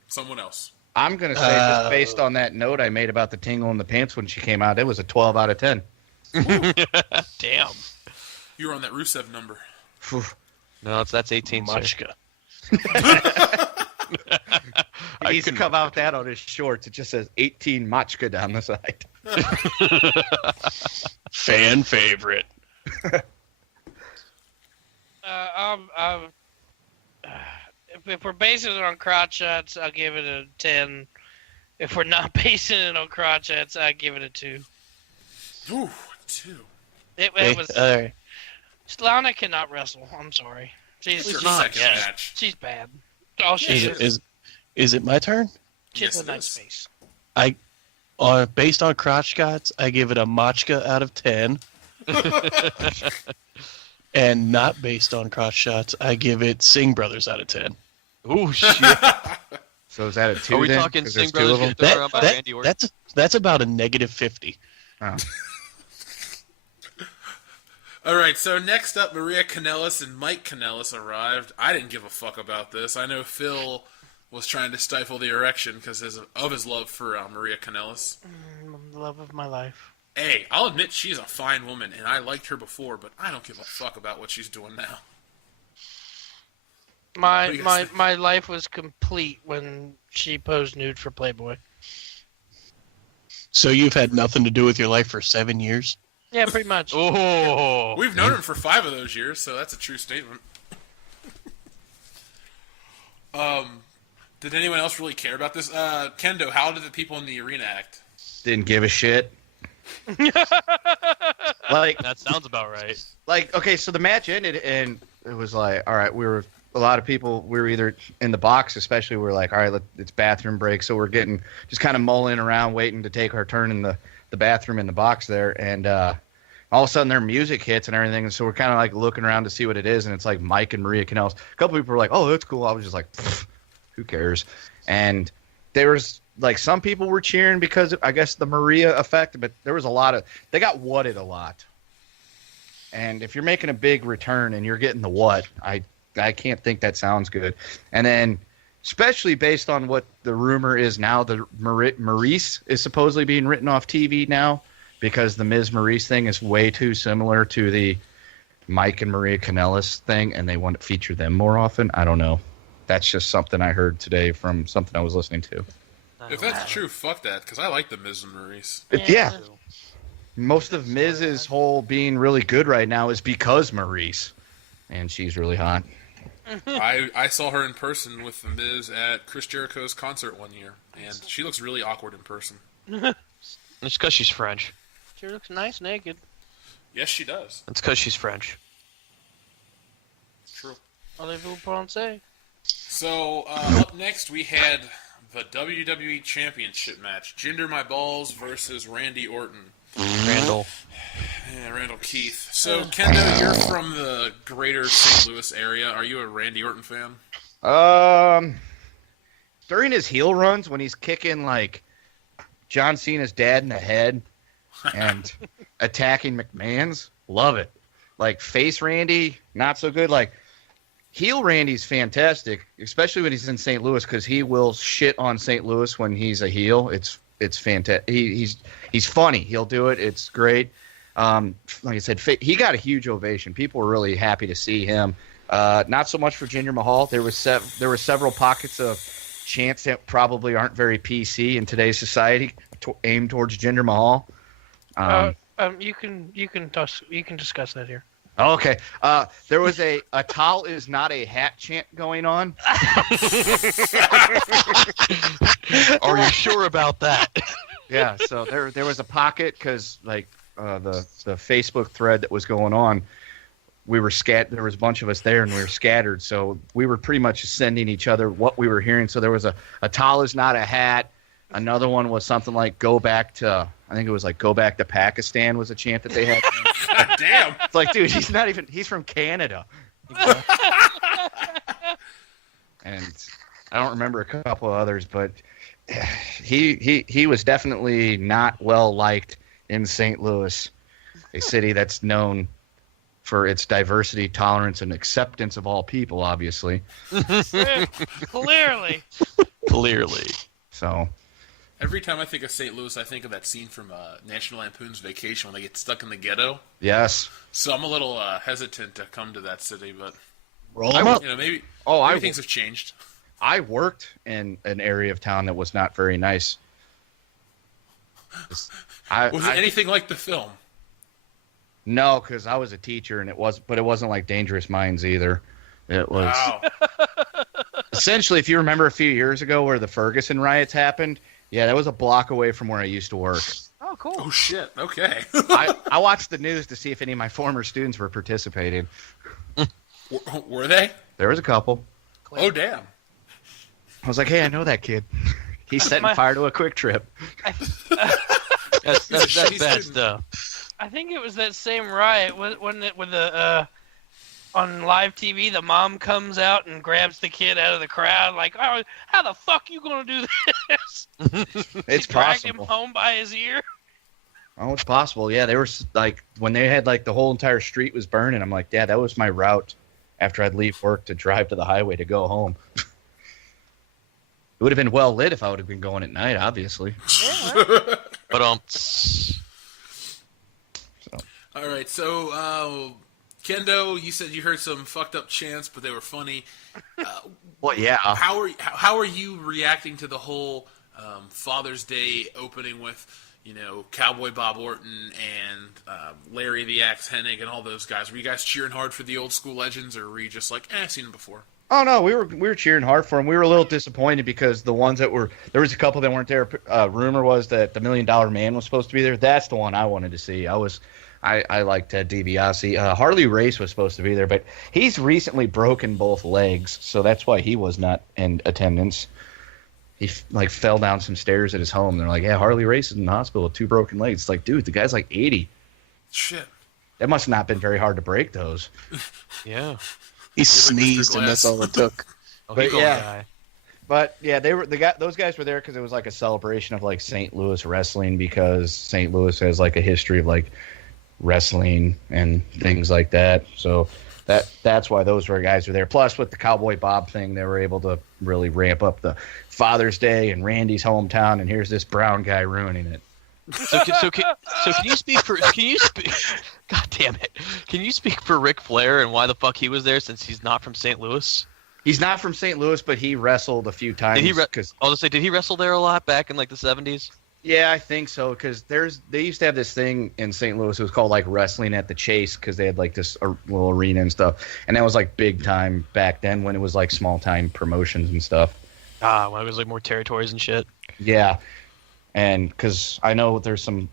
Someone else. I'm going to say, just based on that note I made about the tingle in the pants when she came out, it was a 12 out of 10. Damn. You were on that Rusev number. No, that's 18. Machka. He needs to come out with that on his shorts. It just says 18 Machka down the side. Fan favorite. If we're basing it on crotch shots, I'll give it a 10. If we're not basing it on crotch shots, I'll give it a 2. Ooh, 2. It was. All right. Lana cannot wrestle. I'm sorry. She's Match. She's bad. All she Is it my turn? She has Yes, a it nice is. face. Based on crotch shots, I give it a Machka out of 10. And not based on crotch shots, I give it Singh Brothers out of 10. Oh shit! So is that a 2 Are we then? talking 'Cause Singh there's two Brothers of getting them? thrown around by Randy Orton? That's about a -50. Oh. All right, so next up, Maria Kanellis and Mike Kanellis arrived. I didn't give a fuck about this. I know Phil was trying to stifle the erection because of his love for Maria Kanellis. The love of my life. Hey, I'll admit she's a fine woman, and I liked her before, but I don't give a fuck about what she's doing now. What do you guys think? My life was complete when she posed nude for Playboy. So you've had nothing to do with your life for 7 years? Yeah, pretty much. Oh, We've known him for 5 of those years, so that's a true statement. Did anyone else really care about this? Kendo, how did the people in the arena act? Didn't give a shit. Like, that sounds about right. okay, so the match ended, and it was like, all right, a lot of people, we were either in the box, especially, we were like, all right, it's bathroom break, so we're getting, just kind of mulling around, waiting to take our turn in the bathroom in the box there, and all of a sudden their music hits and everything, and so we're kind of like looking around to see what it is, and it's like Mike and Maria Kanellis. A couple people were like, oh, that's cool. I was just like, who cares? And there was, like, some people were cheering because of, I guess, the Maria effect, but there was they got whatted a lot. And if you're making a big return and you're getting the what, I can't think that sounds good. And then, especially based on what the rumor is now, the Maurice is supposedly being written off TV now because the Miz Maurice thing is way too similar to the Mike and Maria Kanellis thing, and they want to feature them more often. I don't know. That's just something I heard today from something I was listening to. If that's true, fuck that, because I like the Miz and Maurice. Yeah. Most of Miz's whole being really good right now is because Maurice, and she's really hot. I saw her in person with the Miz at Chris Jericho's concert one year, and she looks really awkward in person. It's because she's French. She looks nice naked. Yes, she does. It's because she's French. True. Allez-vous pensez? So, up next we had the WWE Championship match. Jinder My Balls versus Randy Orton. Randall. Yeah, Randall Keith. So, Kendo, you're from the greater St. Louis area. Are you a Randy Orton fan? During his heel runs, when he's kicking, like, John Cena's dad in the head and attacking McMahon's, love it. Like, face Randy, not so good. Like, heel Randy's fantastic, especially when he's in St. Louis, because he will shit on St. Louis when he's a heel. It's fantastic. He's funny. He'll do it. It's great. Like I said, he got a huge ovation. People were really happy to see him. Not so much for Jinder Mahal. There were several pockets of chants that probably aren't very PC in today's society aimed towards Jinder Mahal. You can discuss that here. Okay. There was a towel is not a hat chant going on. Are you sure about that? Yeah, so there was a pocket because, like, the Facebook thread that was going on, we were there was a bunch of us there, and we were scattered, so we were pretty much sending each other what we were hearing. So there was a towel is not a hat. Another one was something like go back to Pakistan was a chant that they had. Damn. It's like, dude, he's from Canada. And I don't remember a couple of others, but he was definitely not well liked in St. Louis, a city that's known for its diversity, tolerance, and acceptance of all people, obviously. Clearly. So Every time I think of St. Louis, I think of that scene from National Lampoon's Vacation when they get stuck in the ghetto. yes. So I'm a little hesitant to come to that city, but Roll them up. maybe things have changed. I worked in an area of town that was not very nice. Was it anything like the film? No, because I was a teacher, and it wasn't like Dangerous Minds either. It was Wow. essentially, if you remember a few years ago where the Ferguson riots happened, yeah, that was a block away from where I used to work. Oh, cool. Oh, shit. Okay. I watched the news to see if any of my former students were participating. Were they? There was a couple. Oh, damn. I was like, hey, I know that kid. He's setting fire to a Quick Trip. That's He's bad been- stuff. I think it was that same riot when it with the on live TV, the mom comes out and grabs the kid out of the crowd, like, "Oh, how the fuck you gonna do this?" It's She dragged him possible. home by his ear. Oh, it's possible. Yeah, they were like when they had like the whole entire street was burning. I'm like, yeah, that was my route after I'd leave work to drive to the highway to go home. It would have been well lit if I would have been going at night, obviously. But All right, so Kendo, you said you heard some fucked up chants, but they were funny. Well, yeah. How are you reacting to the whole Father's Day opening with, Cowboy Bob Orton and Larry the Axe Hennig and all those guys? Were you guys cheering hard for the old school legends, or were you just like, I've seen them before? Oh no, we were cheering hard for them. We were a little disappointed because the ones that were there was a couple that weren't there. Rumor was that the $1 Million Man was supposed to be there. That's the one I wanted to see. I liked Ted DiBiase. Harley Race was supposed to be there, but he's recently broken both legs, so that's why he was not in attendance. He fell down some stairs at his home. They're like, yeah, Harley Race is in the hospital with 2 broken legs. It's like, dude, the guy's like 80. Shit. That must not have been very hard to break those. yeah. He like Mr. sneezed, and that's Glass. all it took. Oh, But he gonna yeah. die. But yeah, those guys were there because it was like a celebration of like St. Louis wrestling, because St. Louis has like a history of like wrestling and things like that. So that's why those guys were there. Plus, with the Cowboy Bob thing, they were able to really ramp up the Father's Day and Randy's hometown. And here's this brown guy ruining it. So can you speak for? Can you speak? God damn it! Can you speak for Ric Flair and why the fuck he was there, since he's not from St. Louis? He's not from St. Louis, but he wrestled a few times. I'll just say, did he wrestle there a lot back in like the 70s? Yeah, I think so, because they used to have this thing in St. Louis. It was called like Wrestling at the Chase, because they had like this little arena and stuff, and that was like big time back then when it was like small time promotions and stuff. When it was like more territories and shit. Yeah, and because I know there's some.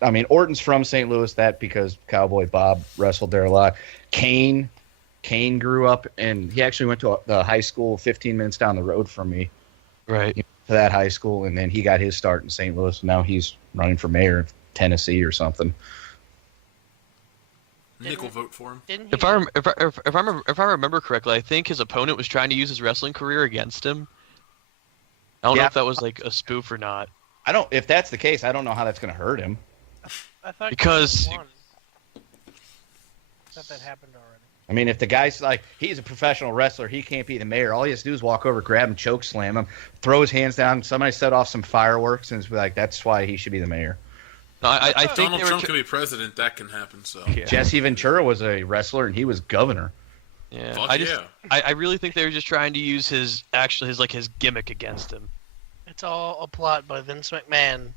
I mean, Orton's from St. Louis, that because Cowboy Bob wrestled there a lot. Kane grew up, and he actually went to the high school 15 minutes down the road from me. Right. To that high school, and then he got his start in St. Louis. And now he's running for mayor of Tennessee or something. Nick will vote for him. Didn't he? If I remember correctly, I think his opponent was trying to use his wrestling career against him. I don't know Yeah. if that was like a spoof or not. If that's the case, I don't know how that's going to hurt him. I thought because- Kane won. I thought that happened already. I mean, if the guy's like, he's a professional wrestler, he can't be the mayor. All he has to do is walk over, grab him, choke slam him, throw his hands down. Somebody set off some fireworks, and it's like, that's why he should be the mayor. No, I think Donald they were. Trump can be president. That can happen. So. Yeah. Jesse Ventura was a wrestler, and he was governor. Yeah. Fuck I I really think they were just trying to use his gimmick against him. It's all a plot by Vince McMahon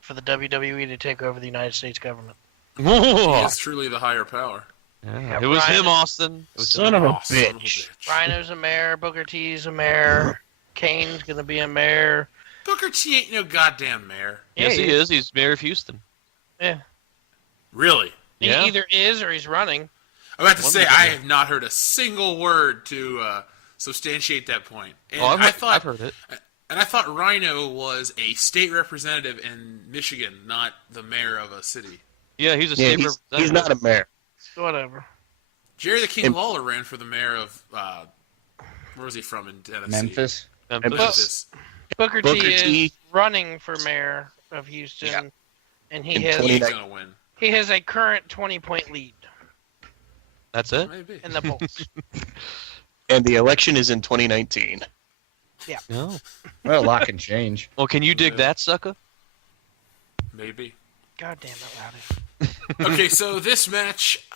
for the WWE to take over the United States government. He is truly the higher power. Yeah, it was Ryan- him, Austin. It was Son him. of a Oh, son of a bitch. bitch. Rhino's a mayor, Booker T's a mayor, Kane's gonna be a mayor. Booker T ain't no goddamn mayor. Yes, Yeah, he is. He's mayor of Houston. Yeah, Really? he Yeah. either is or he's running. I'm about to One say of the I two. have not heard a single word to substantiate that point. And Oh, I've heard it. And I thought Rhino was a state representative in Michigan, not the mayor of a city. Yeah, he's a Yeah, state he's representative. not a mayor. Whatever. Jerry the King And- Lawler ran for the mayor of where was he from in Tennessee? Memphis. Memphis. Booker Booker T T. is running for mayor of Houston, Yeah. and he In has 20 He's gonna win. he has a current 20-point lead That's it. Maybe. in the polls. And the election is in 2019. No. Well, a lot can change. Well, can you dig Yeah. that, sucker? Maybe. God damn it, Loudy. Okay, so this match,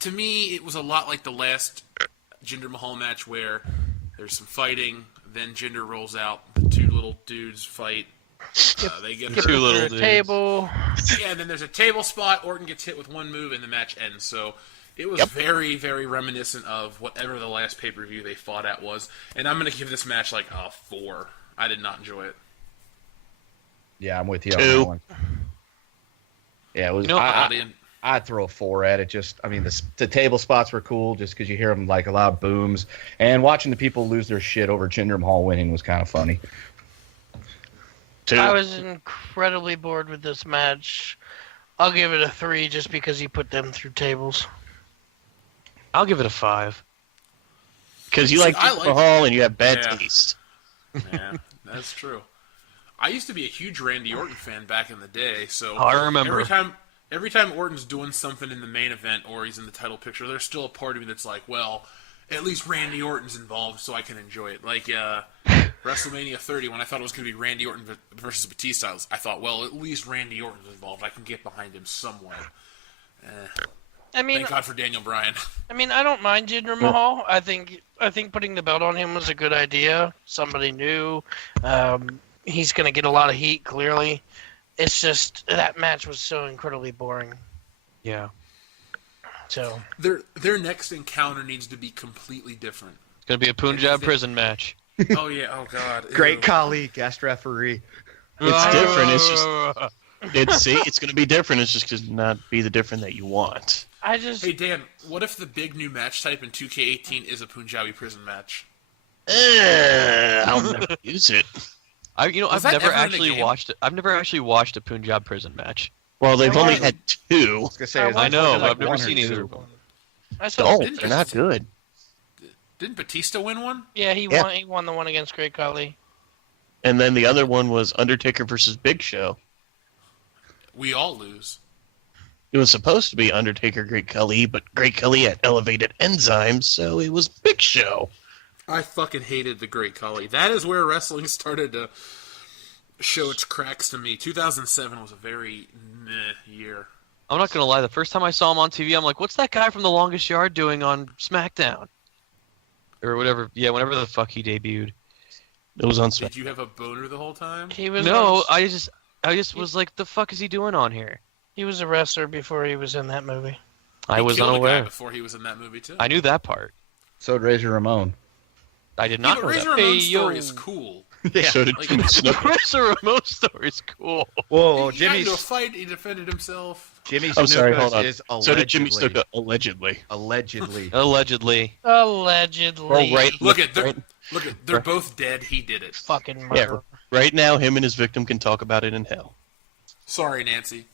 to me, it was a lot like the last Jinder Mahal match where there's some fighting, then Jinder rolls out, the two little dudes fight, they get hurt. Two little Through a dudes. table. Yeah, and then there's a table spot, Orton gets hit with one move, and the match ends. So it was Yep. very, very reminiscent of whatever the last pay-per-view they fought at was. And I'm going to give this match like a 4. I did not enjoy it. Yeah, I'm with you on 2. that one. Yeah, it was. You know, I'd throw a 4 at it. Just, I mean, the table spots were cool just because you hear them like loud booms, and watching the people lose their shit over Jinder Mahal winning was kind of funny. 2. I was incredibly bored with this match. I'll give it a 3 just because he put them through tables. I'll give it a 5. Because you See, like I Jinder like- Mahal and you have bad Yeah. taste. Yeah, that's true. I used to be a huge Randy Orton fan back in the day, so Oh, I remember. every time Orton's doing something in the main event or he's in the title picture, there's still a part of me that's like, well, at least Randy Orton's involved, so I can enjoy it. Like WrestleMania 30, when I thought it was going to be Randy Orton versus Batista, I thought, well, at least Randy Orton's involved. I can get behind him somewhere. I mean, Thank God for Daniel Bryan. I don't mind Jinder Mahal. I think putting the belt on him was a good idea. Somebody new. He's going to get a lot of heat, clearly. It's just that match was so incredibly boring. Yeah. So Their next encounter needs to be completely different. It's going to be a Punjab prison match. Oh yeah, oh God. Great Ew. Khali, guest referee. It's different. It's just it's going to be different. It's just going to not be the different that you want. Hey Dan, what if the big new match type in 2K18 is a Punjabi prison match? I'll never use it. Was I've that never ever in the actually game? watched it. I've never actually watched a Punjab prison match. Well, they've I only want- had 2. I was gonna say, I know, like but I've never one or seen either two. of them. I saw. Don't. They're not good. Didn't Batista win one? Yeah, he Yeah. won. He won the one against Great Khali. And then the other one was Undertaker versus Big Show. We all lose. It was supposed to be Undertaker, Great Khali, but Great Khali had elevated enzymes, so it was Big Show. I fucking hated the Great Khali. That is where wrestling started to show its cracks to me. 2007 was a very meh year. I'm not going to lie. The first time I saw him on TV, I'm like, what's that guy from The Longest Yard doing on SmackDown? Or whatever. Yeah, whenever the fuck he debuted. It was on Did you have a boner the whole time? He was No, I just was like, the fuck is he doing on here? He was a wrestler before he was in that movie. I He was killed a guy unaware. before he was in that movie too. I knew that part. So did Razor Ramon. I did Yeah, not but know Razor that. Ramon's Hey, story yo. is cool. Yeah. So did Like- Jimmy Snuka. Razor Ramon's story is cool. Whoa, He got Jimmy into a fight. He defended himself. I'm sorry, hold Snuka on. is allegedly. So did Jimmy Snuka, allegedly. Allegedly. Allegedly. Allegedly. Well, right- Look at they're Right. both dead. He did it. Fucking Yeah, murder. right now, him and his victim can talk about it in hell. Sorry, Nancy.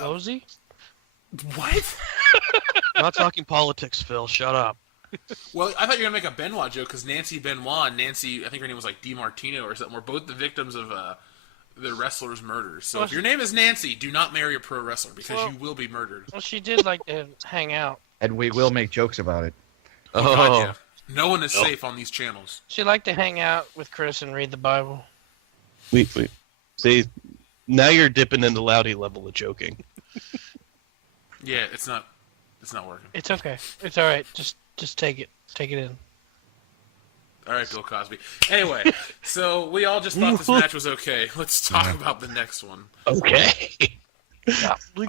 Rosie? What? I'm not talking politics, Phil. Shut up. Well, I thought you were gonna make a Benoit joke because Nancy Benoit and Nancy, I think her name was like DiMartino or something, were both the victims of the wrestler's murders. So if your name is Nancy, do not marry a pro wrestler because Well- you will be murdered. Well, she did like to hang out. And we will make jokes about it. Oh, God, yeah. No one is safe on these channels. She liked to hang out with Chris and read the Bible. Wait. See, now you're dipping into Loudy level of joking. Yeah, it's not working. It's okay. It's all right. Just take it. Take it in. All right, Bill Cosby. Anyway, so we all just thought this match was okay. Let's talk about the next one. Okay.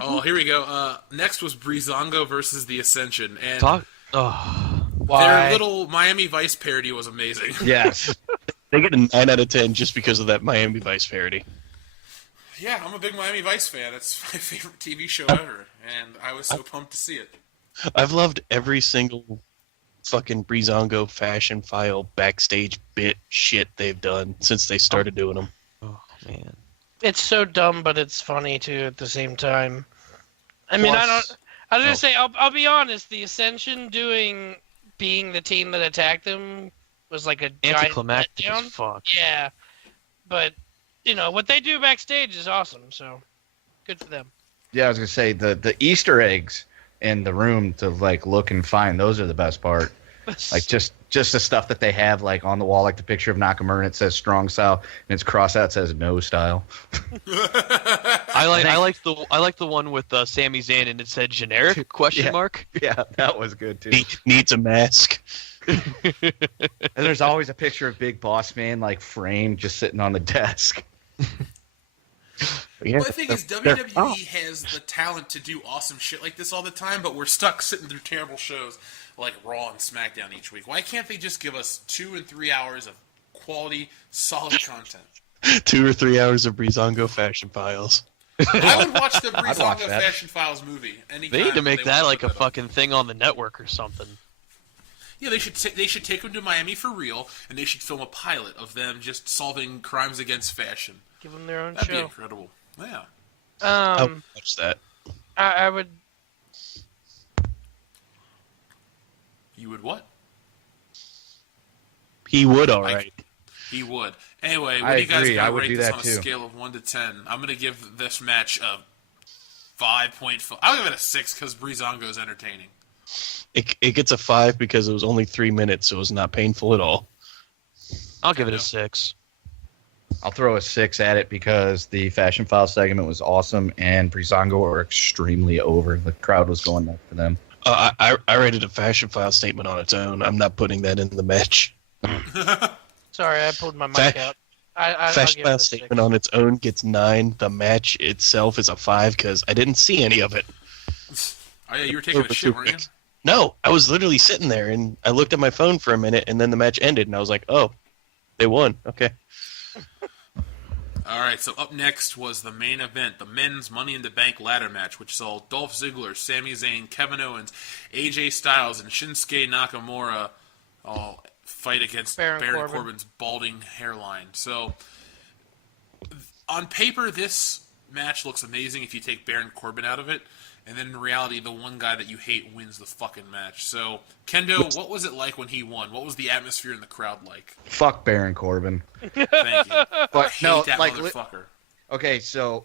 Oh, here we go. Next was Breezango versus the Ascension, and talk. Oh, their Why? little Miami Vice parody was amazing. Yes. They get a 9 out of 10 just because of that Miami Vice parody. Yeah, I'm a big Miami Vice fan. It's my favorite TV show ever, and I was so pumped to see it. I've loved every single fucking Breezango fashion file backstage bit shit they've done since they started doing them. oh man. It's so dumb, but it's funny too at the same time. I mean, I was gonna say, I'll be honest. The Ascension being the team that attacked them was like a giant Anticlimactic letdown. as fuck. Yeah, but what they do backstage is awesome. So good for them. Yeah, I was gonna say the Easter eggs in the room to like look and find. Those are the best part. Like just the stuff that they have like on the wall, like the picture of Nakamura and it says strong style and it's cross out says no style. I like the one with Sami Zayn and it said generic question Yeah. mark. Yeah, that was good too. Needs a mask. And there's always a picture of Big Boss Man like framed just sitting on the desk. Yeah, Well, the thing is, WWE has the talent to do awesome shit like this all the time, but we're stuck sitting through terrible shows like Raw and SmackDown each week. Why can't they just give us 2 and 3 hours of quality, solid content? 2 or 3 hours of Breezango fashion files. I would watch the watch Breezango that. Fashion Files movie anytime. They need to make they that wanna like put a fucking thing on the network or something. Yeah, they should take them to Miami for real, and they should film a pilot of them just solving crimes against fashion. Give them their own That'd be show. incredible. Yeah. I would watch that. I would. You would what? He would, all right. He would. Anyway, I what do you guys agree. I gonna would rate do this that on a too. scale of 1 to 10? I'm gonna give this match a 5.5. I'll give it a 6 because Breezango is entertaining. It gets a 5 because it was only 3 minutes, so it was not painful at all. I'll give it a 6. I'll throw a 6 at it because the Fashion File segment was awesome, and Breezango were extremely over. The crowd was going nuts for them. I rated a Fashion File statement on its own. I'm not putting that in the match. Sorry, I pulled my mic out. I'll Fashion give File it a statement 6. on its own gets 9. The match itself is a 5 because I didn't see any of it. Oh yeah, you were taking a shit, weren't you? No, I was literally sitting there, and I looked at my phone for a minute, and then the match ended, and I was like, oh, they won. Okay. All right, so up next was the main event, the men's Money in the Bank ladder match, which saw Dolph Ziggler, Sami Zayn, Kevin Owens, AJ Styles, and Shinsuke Nakamura all fight against Baron Corbin's balding hairline. So, on paper, this match looks amazing if you take Baron Corbin out of it, and then in reality, the one guy that you hate wins the fucking match. So, Kendo, what was it like when he won? What was the atmosphere in the crowd like? Fuck Baron Corbin. Thank you. But Hate no, that like, motherfucker. okay, so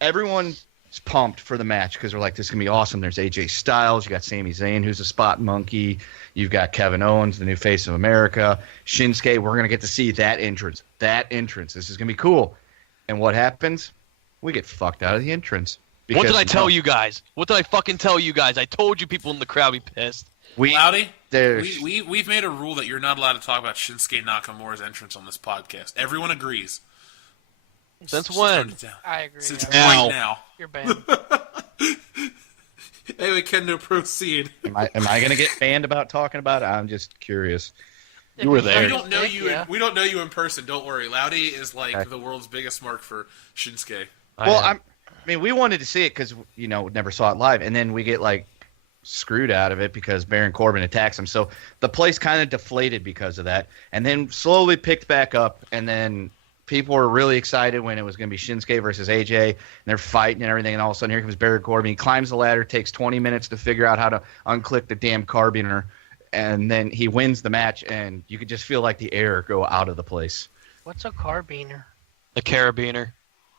everyone's pumped for the match because they're like, this is going to be awesome. There's AJ Styles. You got Sami Zayn, who's a spot monkey. You've got Kevin Owens, the new face of America. Shinsuke, we're going to get to see that entrance. This is going to be cool. And what happens? We get fucked out of the entrance. What did I Because, tell you guys? What did I fucking tell you guys? I told you people in the crowd be pissed. Loudy, there's- we've made a rule that you're not allowed to talk about Shinsuke Nakamura's entrance on this podcast. Everyone agrees. Since Just when? turn it down. I agree. Since yeah. right now. You're banned. Anyway, Kendo, proceed. Am I going to get banned about talking about it? I'm just curious. You were there. We don't know you. Yeah. We don't know you in person. Don't worry. Loudy is like Okay. the world's biggest mark for Shinsuke. Well, I mean, we wanted to see it because, never saw it live. And then we get, screwed out of it because Baron Corbin attacks him. So the place kind of deflated because of that. And then slowly picked back up. And then people were really excited when it was going to be Shinsuke versus AJ. And they're fighting and everything. And all of a sudden, here comes Baron Corbin. He climbs the ladder, takes 20 minutes to figure out how to unclick the damn carbiner. And then he wins the match. And you could just feel like the air go out of the place. What's a carbiner? A carabiner.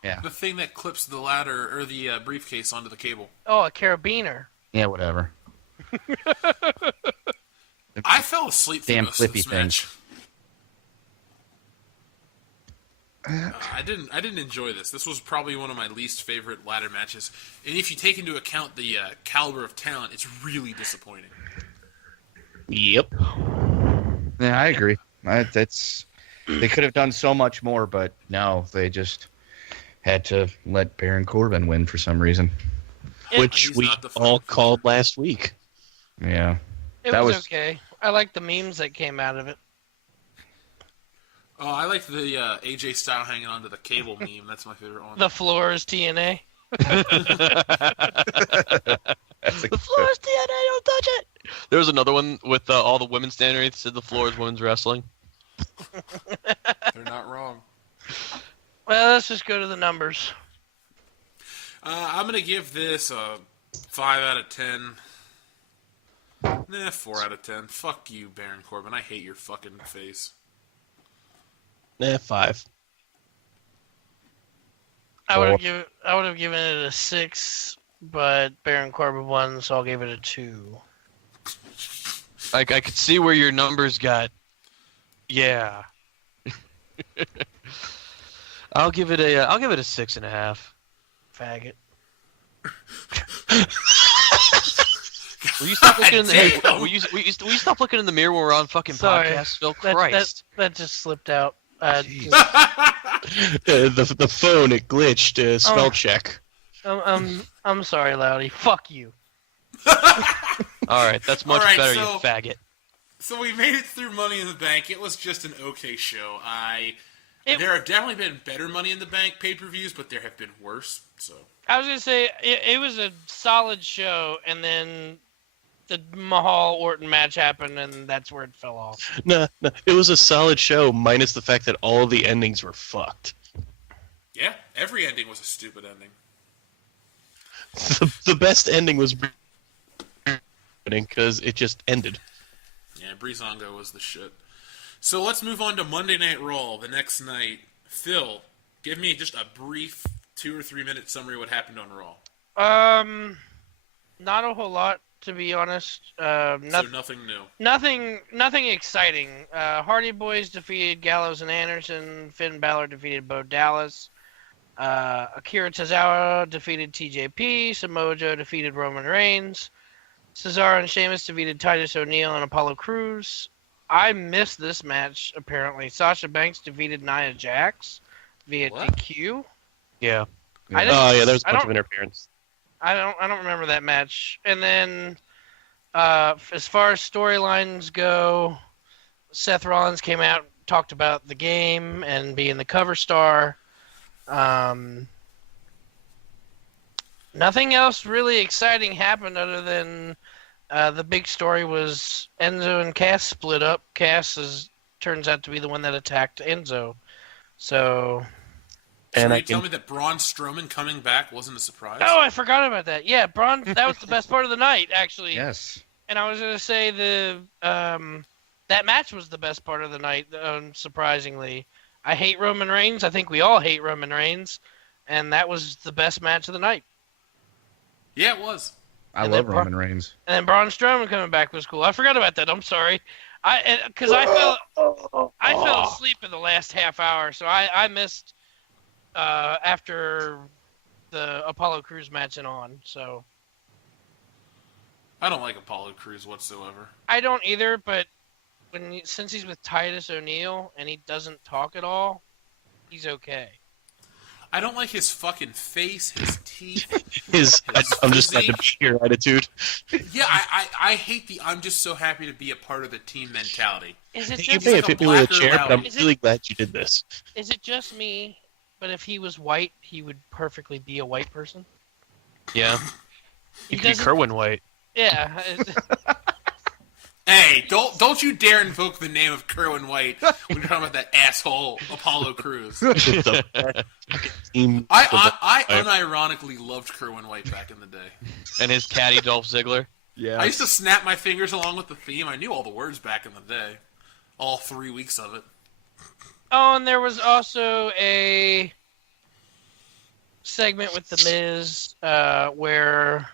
Yeah. The thing that clips the ladder or the briefcase onto the cable. Oh, a carabiner. Yeah, whatever. I fell asleep through Damn most of flippy this thing. match. I didn't enjoy this. This was probably one of my least favorite ladder matches. And if you take into account the caliber of talent, it's really disappointing. Yep. Yeah, I agree. They could have done so much more, but no, they just had to let Baron Corbin win for some reason. Which He's we not the all fucking- called last week. Yeah. It That was was- okay. I like the memes that came out of it. Oh, I like the AJ style hanging onto the cable meme. That's my favorite one. The floor is TNA. The floor is TNA, don't touch it! There was another one with all the women standing underneath that said the floor is women's wrestling. They're not wrong. Well, let's just go to the numbers. I'm going to give this a 5 out of 10. 4 out of 10. Fuck you, Baron Corbin. I hate your fucking face. 5. I would have given it a 6, but Baron Corbin won, so I'll give it a 2. I could see where your numbers got. Yeah. I'll give it a 6.5. Faggot. Will you stop looking in the Damn. will you stop looking in the mirror when we're on fucking Sorry. podcast, Phil? Christ. That just slipped out. Jeez. The phone, it glitched. Spell Oh. check. I'm sorry, Loudy. Fuck you. Alright, that's much All right, better, so- you faggot. So we made it through Money in the Bank. It was just an okay show. It- There have definitely been better Money in the Bank pay-per-views, but there have been worse. So I was gonna say it was a solid show, and then the Mahal Orton match happened, and that's where it fell off. No, it was a solid show, minus the fact that all of the endings were fucked. Yeah, every ending was a stupid ending. The best ending was because it just ended. Yeah, Breezango was the shit. So let's move on to Monday Night Raw, the next night. Phil, give me just a brief 2 or 3 minute summary of what happened on Raw. Not a whole lot, to be honest. So nothing new. Nothing exciting. Hardy Boys defeated Gallows and Anderson. Finn Balor defeated Bo Dallas. Akira Tozawa defeated TJP. Samoa Joe defeated Roman Reigns. Cesaro and Sheamus defeated Titus O'Neil and Apollo Crews. I missed this match, apparently. Sasha Banks defeated Nia Jax via DQ. Yeah. There was a bunch of interference. I don't remember that match. And then, as far as storylines go, Seth Rollins came out, talked about the game and being the cover star. Nothing else really exciting happened other than the big story was Enzo and Cass split up. Cass turns out to be the one that attacked Enzo. So... And you tell me that Braun Strowman coming back wasn't a surprise? Oh, I forgot about that. Yeah, Braun, that was the best part of the night, actually. Yes. And I was going to say that match was the best part of the night, surprisingly. I hate Roman Reigns. I think we all hate Roman Reigns. And that was the best match of the night. Yeah, it was. I love Roman Reigns. And then Braun Strowman coming back was cool. I forgot about that. I'm sorry. Because I fell asleep in the last half hour, so I missed... after the Apollo Crews match and on, so I don't like Apollo Crews whatsoever. I don't either, but since he's with Titus O'Neil and he doesn't talk at all, he's okay. I don't like his fucking face, his teeth, I'm just glad to be here attitude. Yeah, I hate the I'm just so happy to be a part of the team mentality. Is it You just may have hit me with a chair, but I'm Is really glad you did this. Is it just me? But if he was white, he would perfectly be a white person. Yeah. He You could be doesn't- Kerwin White. Yeah. Hey, don't you dare invoke the name of Kerwin White when you're talking about that asshole Apollo Crews. The best team I unironically loved Kerwin White back in the day. And his caddy, Dolph Ziggler. Yeah. I used to snap my fingers along with the theme. I knew all the words back in the day. All 3 weeks of it. Oh, and there was also a segment with The Miz where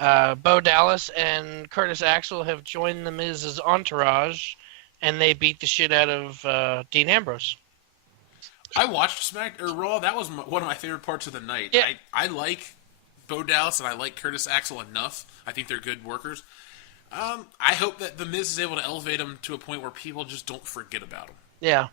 Bo Dallas and Curtis Axel have joined The Miz's entourage, and they beat the shit out of Dean Ambrose. I watched Raw. That was one of my favorite parts of the night. Yeah. I like Bo Dallas and I like Curtis Axel enough. I think they're good workers. I hope that The Miz is able to elevate them to a point where people just don't forget about them. Yeah.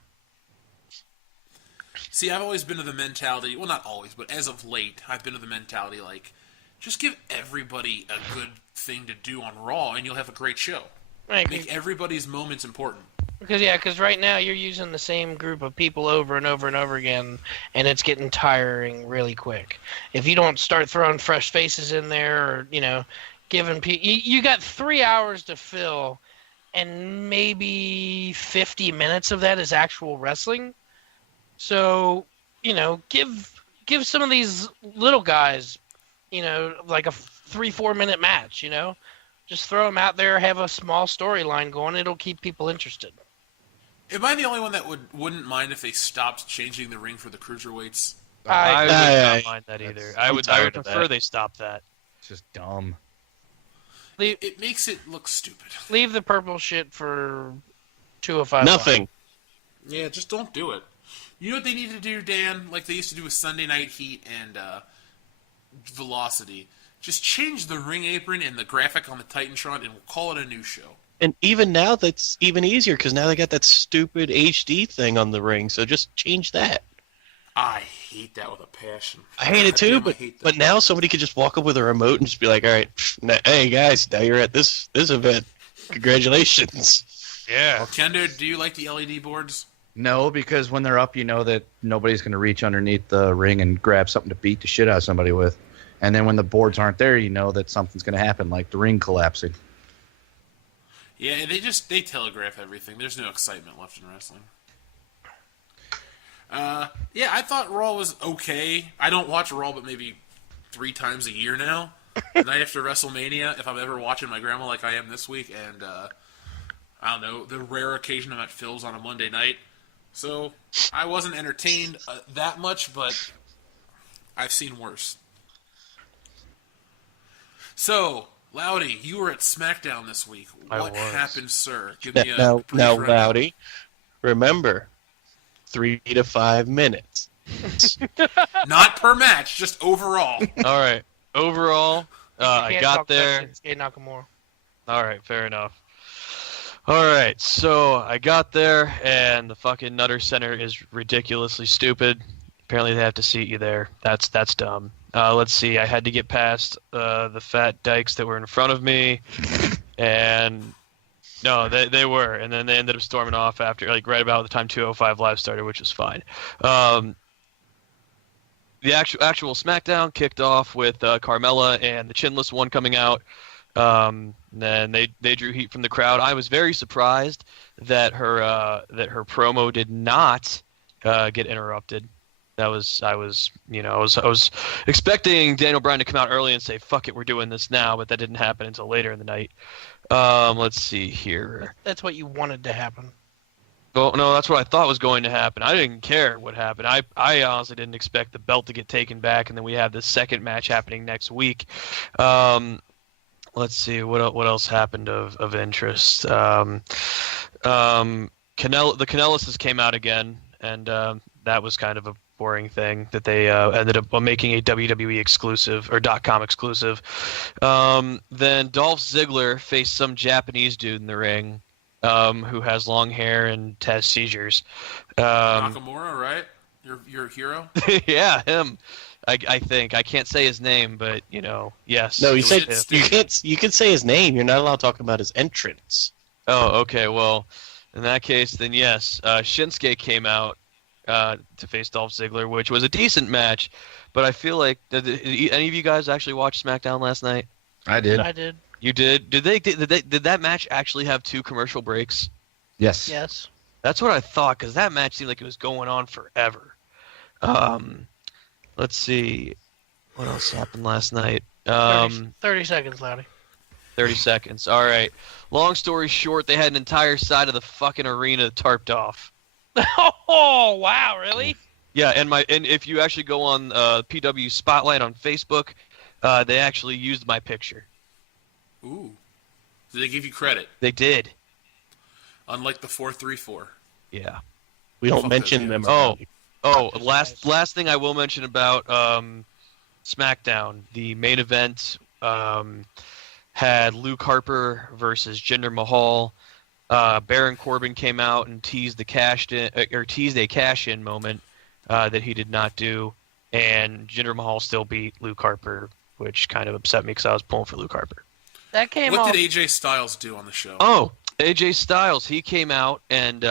See, I've always been of the mentality, well, not always, but as of late, I've been of the mentality, like, just give everybody a good thing to do on Raw, and you'll have a great show. Right, Make everybody's moments important. because right now you're using the same group of people over and over and over again, and it's getting tiring really quick. If you don't start throwing fresh faces in there, or giving people, you got 3 hours to fill, and maybe 50 minutes of that is actual wrestling. So, give some of these little guys, like a 3-4 minute match, Just throw them out there, have a small storyline going. It'll keep people interested. Am I the only one that wouldn't mind if they stopped changing the ring for the cruiserweights? I would not mind that That's- either. I'm I would tired of prefer that. they stop that. It's just dumb. It makes it look stupid. Leave the purple shit for 205. Nothing. Yeah, just don't do it. You know what they need to do, Dan? Like they used to do with Sunday Night Heat and Velocity. Just change the ring apron and the graphic on the Titantron, and we'll call it a new show. And even now, that's even easier because now they got that stupid HD thing on the ring. So just change that. I hate that with a passion. I hate it too, Goddamn, I hate that. but now somebody could just walk up with a remote and just be like, "All right, hey guys, now you're at this event. Congratulations." Yeah. Kendo, do you like the LED boards? No, because when they're up, you know that nobody's going to reach underneath the ring and grab something to beat the shit out of somebody with. And then when the boards aren't there, you know that something's going to happen, like the ring collapsing. Yeah, they telegraph everything. There's no excitement left in wrestling. Yeah, I thought Raw was okay. I don't watch Raw but maybe 3 times a year now. The night after WrestleMania, if I'm ever watching my grandma like I am this week, and I don't know, the rare occasion I'm at Phil's on a Monday night. So I wasn't entertained that much, but I've seen worse. So, Loudy, you were at SmackDown this week. What happened, sir? Give me a now, brief rundown. Loudy, remember, 3 to 5 minutes. Not per match, just overall. All right. Overall, I got there. Shinsuke Nakamura. All right, fair enough. All right, so I got there, and the fucking Nutter Center is ridiculously stupid. Apparently, they have to seat you there. That's dumb. Let's see. I had to get past the fat dykes that were in front of me, and no, they were, and then they ended up storming off after, like, right about the time 205 Live started, which was fine. The actual SmackDown kicked off with Carmella and the Chinless One coming out. Then they drew heat from the crowd. I was very surprised that her promo did not get interrupted. I was expecting Daniel Bryan to come out early and say, "Fuck it, we're doing this now," but that didn't happen until later in the night. Let's see here. That's what you wanted to happen. Well, no, that's what I thought was going to happen. I didn't care what happened. I honestly didn't expect the belt to get taken back, and then we have this second match happening next week. Let's see what else happened of interest. The Canellises came out again, and that was kind of a boring thing that they ended up making a WWE exclusive or .com exclusive. Then Dolph Ziggler faced some Japanese dude in the ring. Who has long hair and has seizures. Nakamura, right? Your hero? Yeah, him. I think. I can't say his name, but, yes. No, you can say his name. You're not allowed to talk about his entrance. Oh, okay. Well, in that case, then yes. Shinsuke came out to face Dolph Ziggler, which was a decent match, but I feel like... Did any of you guys actually watch SmackDown last night? I did. I did. You did? Did that match actually have 2 commercial breaks? Yes. Yes. That's what I thought, because that match seemed like it was going on forever. Let's see. What else happened last night? 30 seconds, Loudy. 30 seconds. All right. Long story short, they had an entire side of the fucking arena tarped off. Oh, wow, really? Yeah, and if you actually go on PW Spotlight on Facebook, they actually used my picture. Ooh. Did they give you credit? They did. Unlike the 434. Yeah. We don't mention them. Last thing I will mention about SmackDown. The main event had Luke Harper versus Jinder Mahal. Baron Corbin came out and teased a cash-in moment that he did not do, and Jinder Mahal still beat Luke Harper, which kind of upset me because I was pulling for Luke Harper. That came What did AJ Styles do on the show? Oh, AJ Styles. He came out and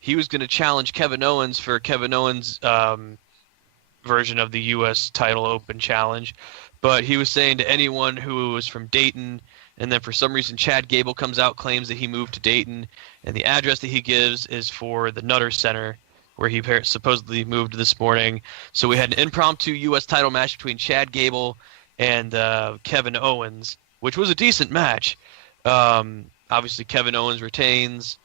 he was going to challenge Kevin Owens for Kevin Owens' version of the U.S. title open challenge. But he was saying to anyone who was from Dayton, and then for some reason Chad Gable comes out, claims that he moved to Dayton, and the address that he gives is for the Nutter Center, where he supposedly moved this morning. So we had an impromptu U.S. title match between Chad Gable and Kevin Owens, which was a decent match. Obviously, Kevin Owens retains.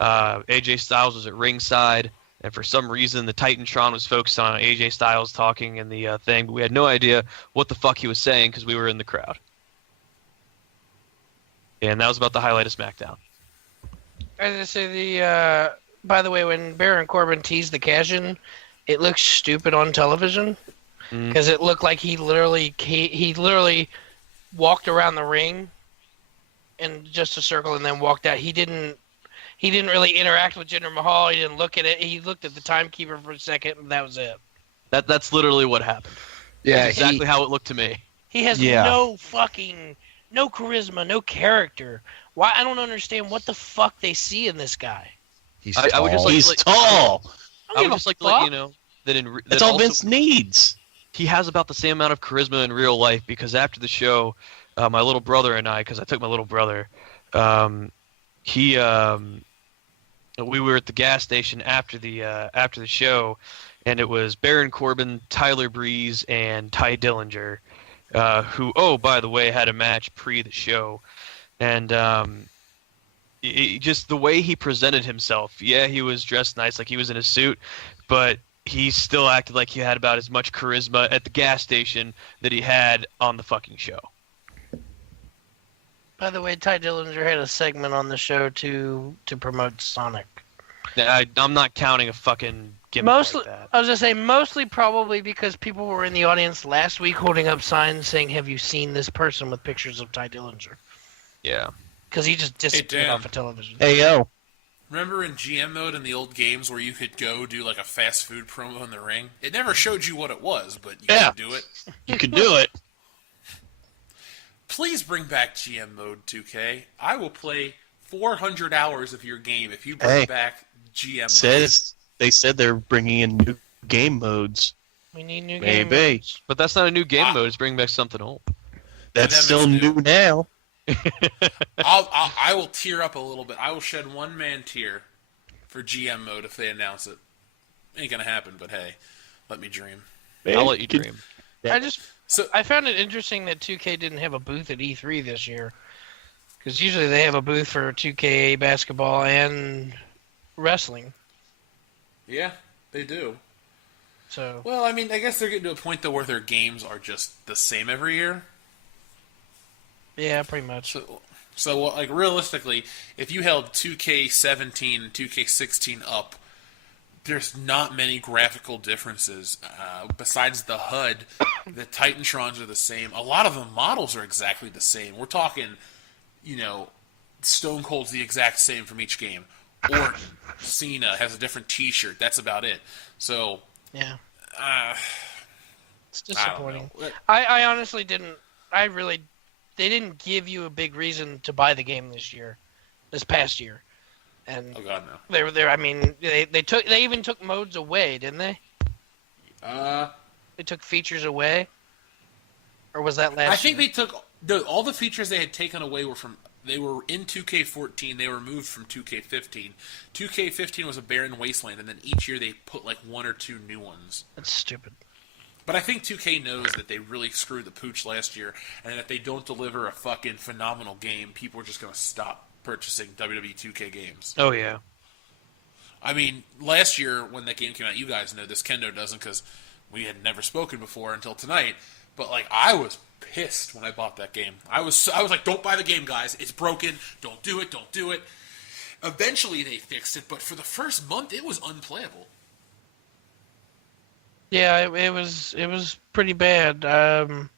AJ Styles was at ringside, and for some reason, the Titantron was focused on AJ Styles talking in the thing, but we had no idea what the fuck he was saying because we were in the crowd. And that was about the highlight of SmackDown. As I say, by the way, when Baron Corbin teased the cash-in, it looked stupid on television because it looked like he literally walked around the ring in just a circle and then walked out. He didn't really interact with Jinder Mahal. He didn't look at it. He looked at the timekeeper for a second, and that was it. That's literally what happened. Yeah, that's exactly how it looked to me. He has no charisma, no character. Why? I don't understand what the fuck they see in this guy. He's tall. I would just He's tall. I would just like to let you know that That's all Vince needs. He has about the same amount of charisma in real life because after the show, my little brother and I, because I took my little brother. He we were at the gas station after the show, and it was Baron Corbin, Tyler Breeze, and Ty Dillinger, who, oh, by the way, had a match pre the show. And just the way he presented himself, yeah, he was dressed nice, like he was in a suit, but he still acted like he had about as much charisma at the gas station that he had on the fucking show. By the way, Ty Dillinger had a segment on the show to promote Sonic. I'm not counting a fucking gimmick Mostly, like that. I was gonna say mostly probably because people were in the audience last week holding up signs saying, "Have you seen this person?" with pictures of Ty Dillinger. Yeah. Because he just disappeared Dan. off of television. Hey, yo. Remember in GM mode in the old games where you could go do like a fast food promo in the ring? It never showed you what it was, but you Yeah. could do it. You could do it. Please bring back GM mode 2K. I will play 400 hours of your game if you bring Hey. back GM They said they're bringing in new game modes. We need new game Maybe. modes. But that's not a new game mode. It's bringing back something old. That's that still makes new now. I will tear up a little bit. I will shed one man tear for GM mode if they announce it. Ain't gonna happen, but hey, let me dream. I'll let you dream. I found it interesting that 2K didn't have a booth at E3 this year. Because usually they have a booth for 2K basketball and wrestling. Yeah, they do. So Well, I mean, I guess they're getting to a point though where their games are just the same every year. yeah, pretty much. So like realistically, if you held 2K17 and 2K16 up, there's not many graphical differences. Besides the HUD, the Titantrons are the same. A lot of the models are exactly the same. We're talking, Stone Cold's the exact same from each game. Orton, Cena has a different T-shirt. That's about it. So, Yeah. It's I don't disappointing. know. I honestly didn't. They didn't give you a big reason to buy the game this past year, and Oh God, no. they were there. I mean, they even took modes away, didn't they? They took features away, or was that last? I think year? they took all the features they had taken away they were in 2K14. They were moved from 2K15. 2K15 was a barren wasteland, and then each year they put like one or two new ones. That's stupid. But I think 2K knows that they really screwed the pooch last year, and if they don't deliver a fucking phenomenal game, people are just going to stop purchasing WWE 2K games. Oh, yeah. I mean, last year when that game came out, you guys know this, Kendo doesn't because we had never spoken before until tonight, but like I was pissed when I bought that game. I was like, don't buy the game, guys. It's broken. Don't do it. Don't do it. Eventually they fixed it, but for the first month it was unplayable. Yeah, it was pretty bad. There's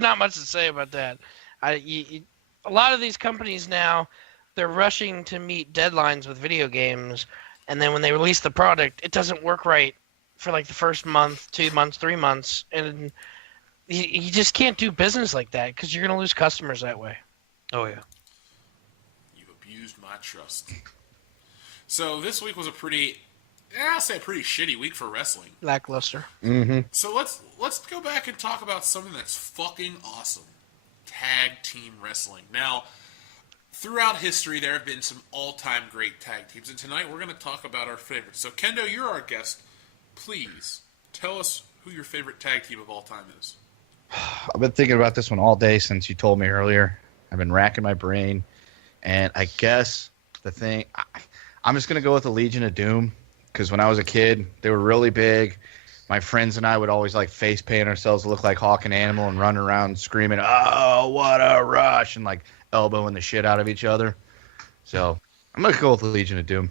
not much to say about that. A lot of these companies now, they're rushing to meet deadlines with video games, and then when they release the product, it doesn't work right for like the first month, 2 months, 3 months, and you just can't do business like that because you're gonna lose customers that way. Oh, yeah. You've abused my trust. So this week was I'll say a pretty shitty week for wrestling. Lackluster. So let's go back and talk about something that's fucking awesome. Tag team wrestling. Now, throughout history, there have been some all-time great tag teams, and tonight we're going to talk about our favorites. So, Kendo, you're our guest. Please tell us who your favorite tag team of all time is. I've been thinking about this one all day since you told me earlier. I've been racking my brain, and I guess I'm just going to go with the Legion of Doom, because when I was a kid, they were really big. My friends and I would always like face paint ourselves to look like Hawk and Animal and run around screaming, "Oh, what a rush!" and like elbowing the shit out of each other. So I'm going to go with the Legion of Doom.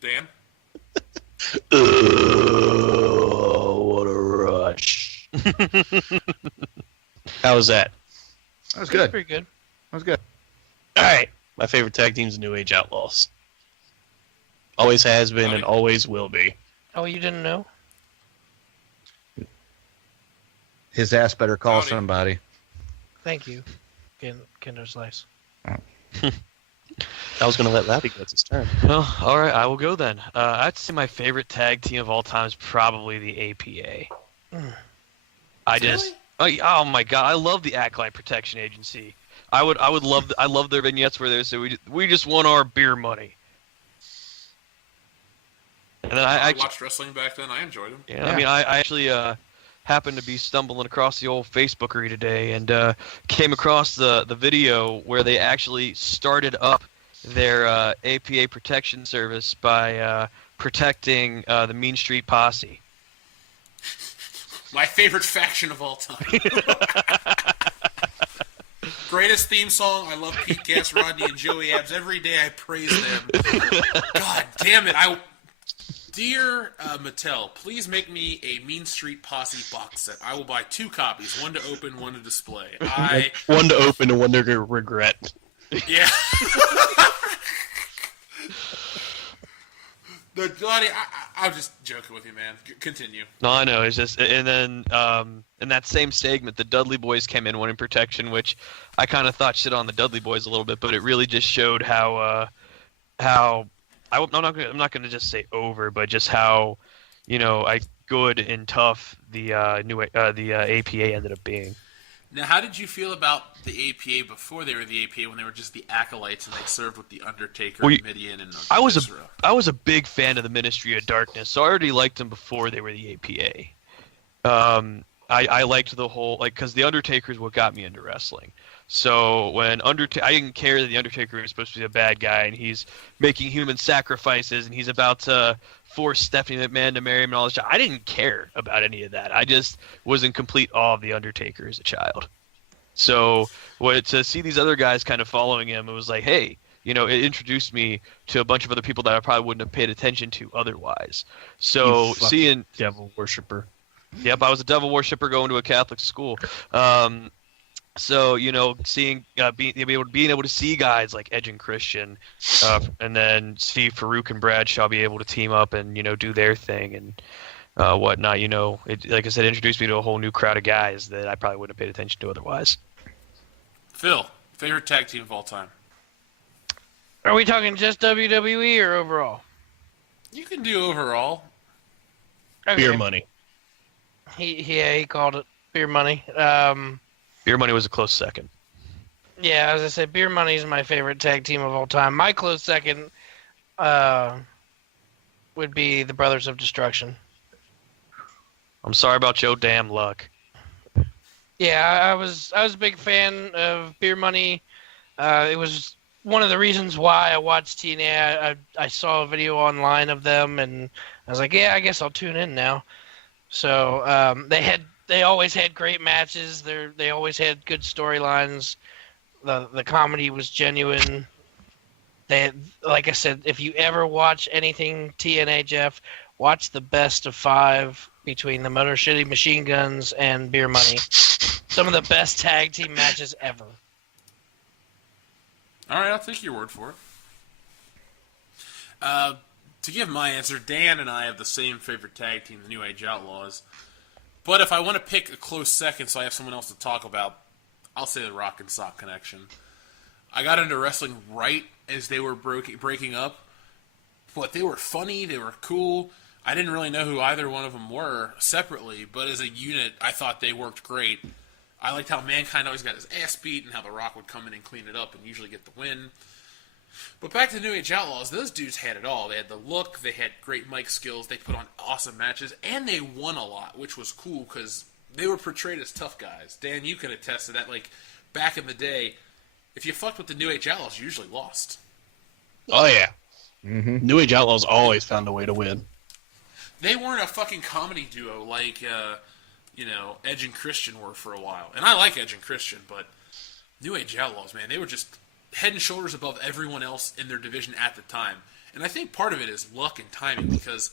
Dan? Oh, what a rush. How was that? That was good. Pretty good. That was good. All right. My favorite tag team is New Age Outlaws. Always has been and always will be. Oh, you didn't know? His ass better call Howdy. somebody. Thank you, Kinder Slice. I was going to let Lappy get his turn. Well, all right, I will go then. I'd say my favorite tag team of all time is probably the APA. Oh my god, I love the Acolyte Protection Agency. I love their vignettes where they say we just want our beer money. And then I watched wrestling back then. I enjoyed them. Yeah, I mean, I actually happened to be stumbling across the old Facebookery today and came across the video where they actually started up their APA protection service by protecting the Mean Street Posse. My favorite faction of all time. Greatest theme song. I love Pete Gas, Rodney, and Joey Abs. Every day I praise them. God damn it. Dear Mattel, please make me a Mean Street Posse box set. I will buy 2 copies, one to open, one to display. One to open and one to regret. Yeah. I'm just joking with you, man. Continue. No, I know. It's just, and then in that same segment, the Dudley Boys came in wanting protection, which I kind of thought shit on the Dudley Boys a little bit, but it really just showed how I'm not going to just say over, but just how good and tough the APA ended up being. Now, how did you feel about the APA before they were the APA, when they were just the Acolytes and they served with the Undertaker, Mideon, and I was a big fan of the Ministry of Darkness, so I already liked them before they were the APA. I liked the whole, because the Undertaker is what got me into wrestling. So when I didn't care that the Undertaker was supposed to be a bad guy and he's making human sacrifices and he's about to force Stephanie McMahon to marry him and all this shit. I didn't care about any of that. I just was in complete awe of the Undertaker as a child. So to see these other guys kind of following him, it was like, hey, it introduced me to a bunch of other people that I probably wouldn't have paid attention to otherwise. So seeing devil worshiper. Yep, I was a devil worshiper going to a Catholic school. So seeing being able to see guys like Edge and Christian, and then see Farouk and Bradshaw be able to team up and do their thing and whatnot. It, like I said, introduced me to a whole new crowd of guys that I probably wouldn't have paid attention to otherwise. Phil, favorite tag team of all time? Are we talking just WWE or overall? You can do overall. Okay. Beer money. He called it beer money. Beer money was a close second. Yeah, as I said, beer money is my favorite tag team of all time. My close second would be the Brothers of Destruction. I'm sorry about your damn luck. Yeah, I was a big fan of beer money. It was one of the reasons why I watched TNA. I saw a video online of them, and I was like, yeah, I guess I'll tune in now. So they always had great matches. They always had good storylines. The comedy was genuine. They had, like I said, if you ever watch anything TNA, Jeff, watch the best of 5 between the Motor City Machine Guns and Beer Money. Some of the best tag team matches ever. All right, I'll take your word for it. To give my answer, Dan and I have the same favorite tag team, the New Age Outlaws. But if I want to pick a close second so I have someone else to talk about, I'll say the Rock and Sock Connection. I got into wrestling right as they were breaking up, but they were funny, they were cool. I didn't really know who either one of them were separately, but as a unit, I thought they worked great. I liked how Mankind always got his ass beat and how The Rock would come in and clean it up and usually get the win. But back to the New Age Outlaws, those dudes had it all. They had the look, they had great mic skills, they put on awesome matches, and they won a lot, which was cool because they were portrayed as tough guys. Dan, you can attest to that. Like, back in the day, if you fucked with the New Age Outlaws, you usually lost. Oh, yeah. Mm-hmm. New Age Outlaws always found a way to win. They weren't a fucking comedy duo like, Edge and Christian were for a while. And I like Edge and Christian, but New Age Outlaws, man, they were just head and shoulders above everyone else in their division at the time. And I think part of it is luck and timing because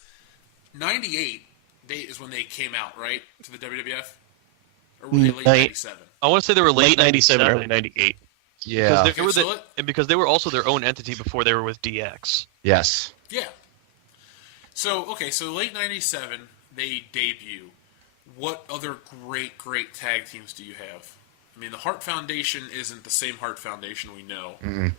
98 is when they came out, right, to the WWF? Or were they late 97? I want to say they were late 97, early 98. Yeah. Because they were also their own entity before they were with DX. Yes. Yeah. So late 97, they debut. What other great tag teams do you have? I mean, the Hart Foundation isn't the same Hart Foundation we know. Mm-hmm.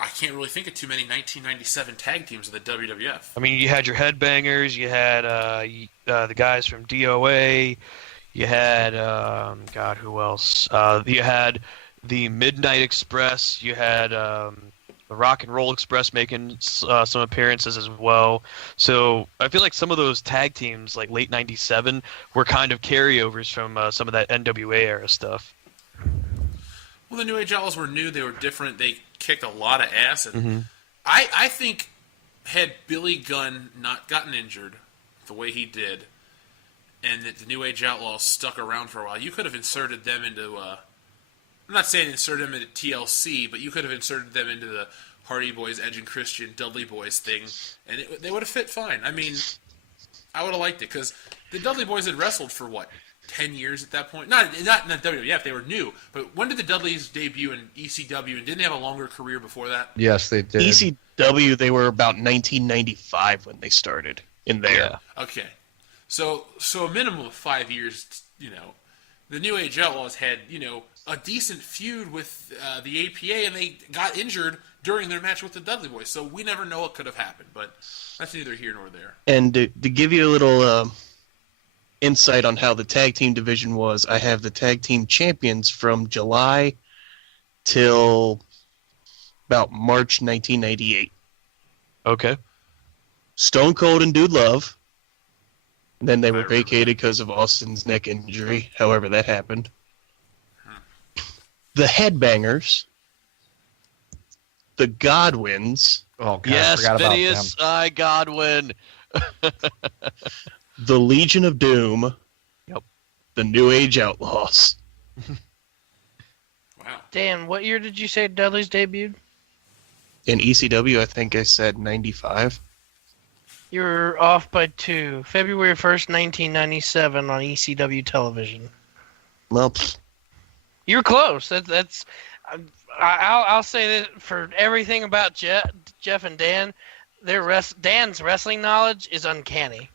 I can't really think of too many 1997 tag teams of the WWF. I mean, you had your Headbangers, you had the guys from DOA, you had God, who else? You had the Midnight Express, you had the Rock and Roll Express making some appearances as well. So I feel like some of those tag teams, like late '97, were kind of carryovers from some of that NWA era stuff. Well, the New Age Outlaws were new. They were different. They kicked a lot of ass. And I think had Billy Gunn not gotten injured the way he did, and that the New Age Outlaws stuck around for a while, you could have inserted them into I'm not saying insert them into TLC, but you could have inserted them into the Hardy Boys, Edge and Christian, Dudley Boys thing, and they would have fit fine. I mean, I would have liked it, because the Dudley Boys had wrestled for, 10 years at that point? Not in the WWF, they were new, but when did the Dudleys debut in ECW, and didn't they have a longer career before that? Yes, they did. ECW, they were about 1995 when they started in there. Yeah. Okay. So a minimum of 5 years, the New Age Outlaws had, a decent feud with the APA, and they got injured during their match with the Dudley Boys. So we never know what could have happened, but that's neither here nor there. And to give you a little insight on how the tag team division was, I have the tag team champions from July till about March 1998. Okay. Stone Cold and Dude Love. And then they were vacated because of Austin's neck injury, however that happened. The Headbangers. The Godwins. Oh, God, I Yes, forgot about Phineas I. Godwin. The Legion of Doom. Yep. The New Age Outlaws. Wow. Dan, what year did you say Dudley's debuted? In ECW, I think I said 95. You're off by 2. February 1st, 1997 on ECW television. Well, You're close. I'll say that for everything about Jeff and Dan, Dan's wrestling knowledge is uncanny.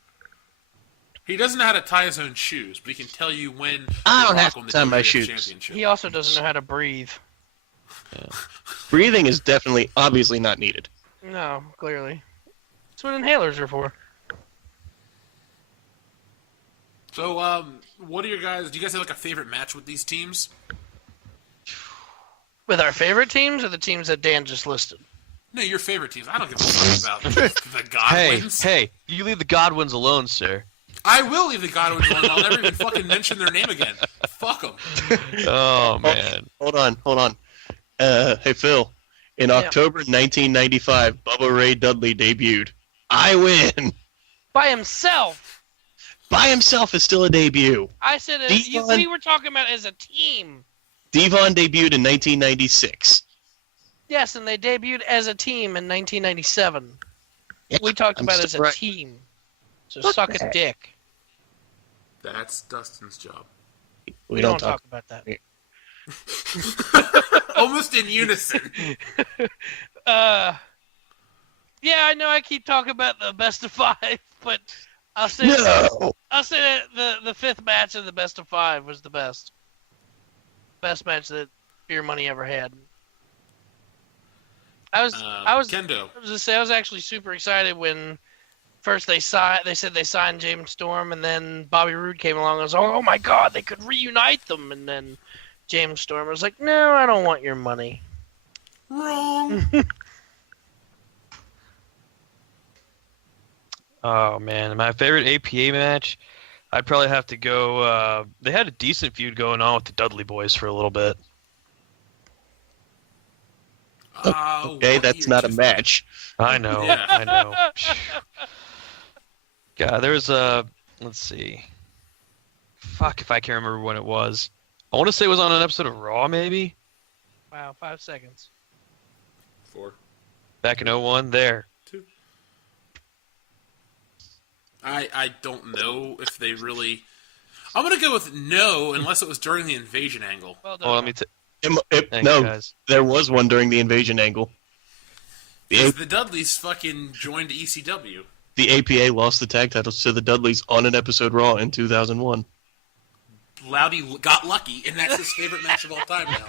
He doesn't know how to tie his own shoes, but he can tell you when I don't Rock have to won the tie my WWF shoes. Championship. He also doesn't know how to breathe. breathing is definitely, obviously not needed. No, clearly. That's what inhalers are for. So, what are your guys? Do you guys have a favorite match with these teams? With our favorite teams or the teams that Dan just listed? No, your favorite teams. I don't give a fuck about the Godwins. Hey, you leave the Godwins alone, sir. I will leave the Godwins alone. I'll never even fucking mention their name again. Fuck them. Oh, man. Hold on. Hey, Phil. In October 1995, Bubba Ray Dudley debuted. I win! By himself! By himself is still a debut. I said we were talking about as a team. Devon debuted in 1996. Yes, and they debuted as a team in 1997. Yeah, We talked I'm about it as still a right. team. So suck a dick. That's Dustin's job. We don't talk. about that. Almost in unison. Yeah, I know I keep talking about the best of 5, but I'll say No! I'll say that the 5th match of the best of 5 was the best. Best match that Beer Money ever had. I was Kendo. I was actually super excited when first they said they signed James Storm, and then Bobby Roode came along and was like, oh my god, they could reunite them, and then James Storm was like, no, I don't want your money. Wrong. Oh, man. My favorite APA match, I'd probably have to go... they had a decent feud going on with the Dudley Boys for a little bit. Okay, that's not a match. I know. Yeah. I know. God, there was a... Let's see. Fuck if I can remember when it was. I want to say it was on an episode of Raw, maybe? Wow, 5 seconds. 4. Back in 01, there. 2. I don't know if they really... I'm going to go with no, unless it was during the invasion angle. Well done. Well, let me... Thanks, No, guys. there was one during the invasion angle. The Dudleys fucking joined ECW. The APA lost the tag titles to the Dudleys on an episode Raw in 2001. Loudy got lucky, and that's his favorite match of all time now.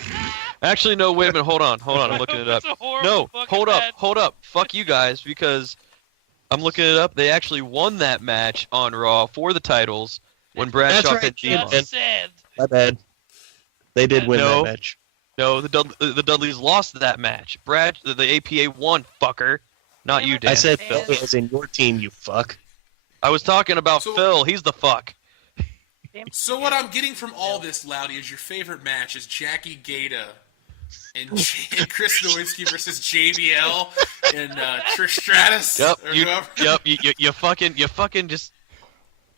Actually, no. Wait a minute. Hold on. I'm looking it up. It's a horrible No, fucking hold match. up. Fuck you guys, because I'm looking it up. They actually won that match on Raw for the titles when Bradshaw That's right, pinned Demon. Just said. My bad. They did win No. that match. No, the Dudleys lost that match. The APA won, fucker. Not you, Dan. I said Damn. Phil was in your team, you fuck. I was talking about So- Phil. He's the fuck. So what I'm getting from all this, Loudy, is your favorite match is Jackie Gata and Chris Nowinski versus JBL and Trish Stratus. Yep, or you, whoever. yep, you fucking just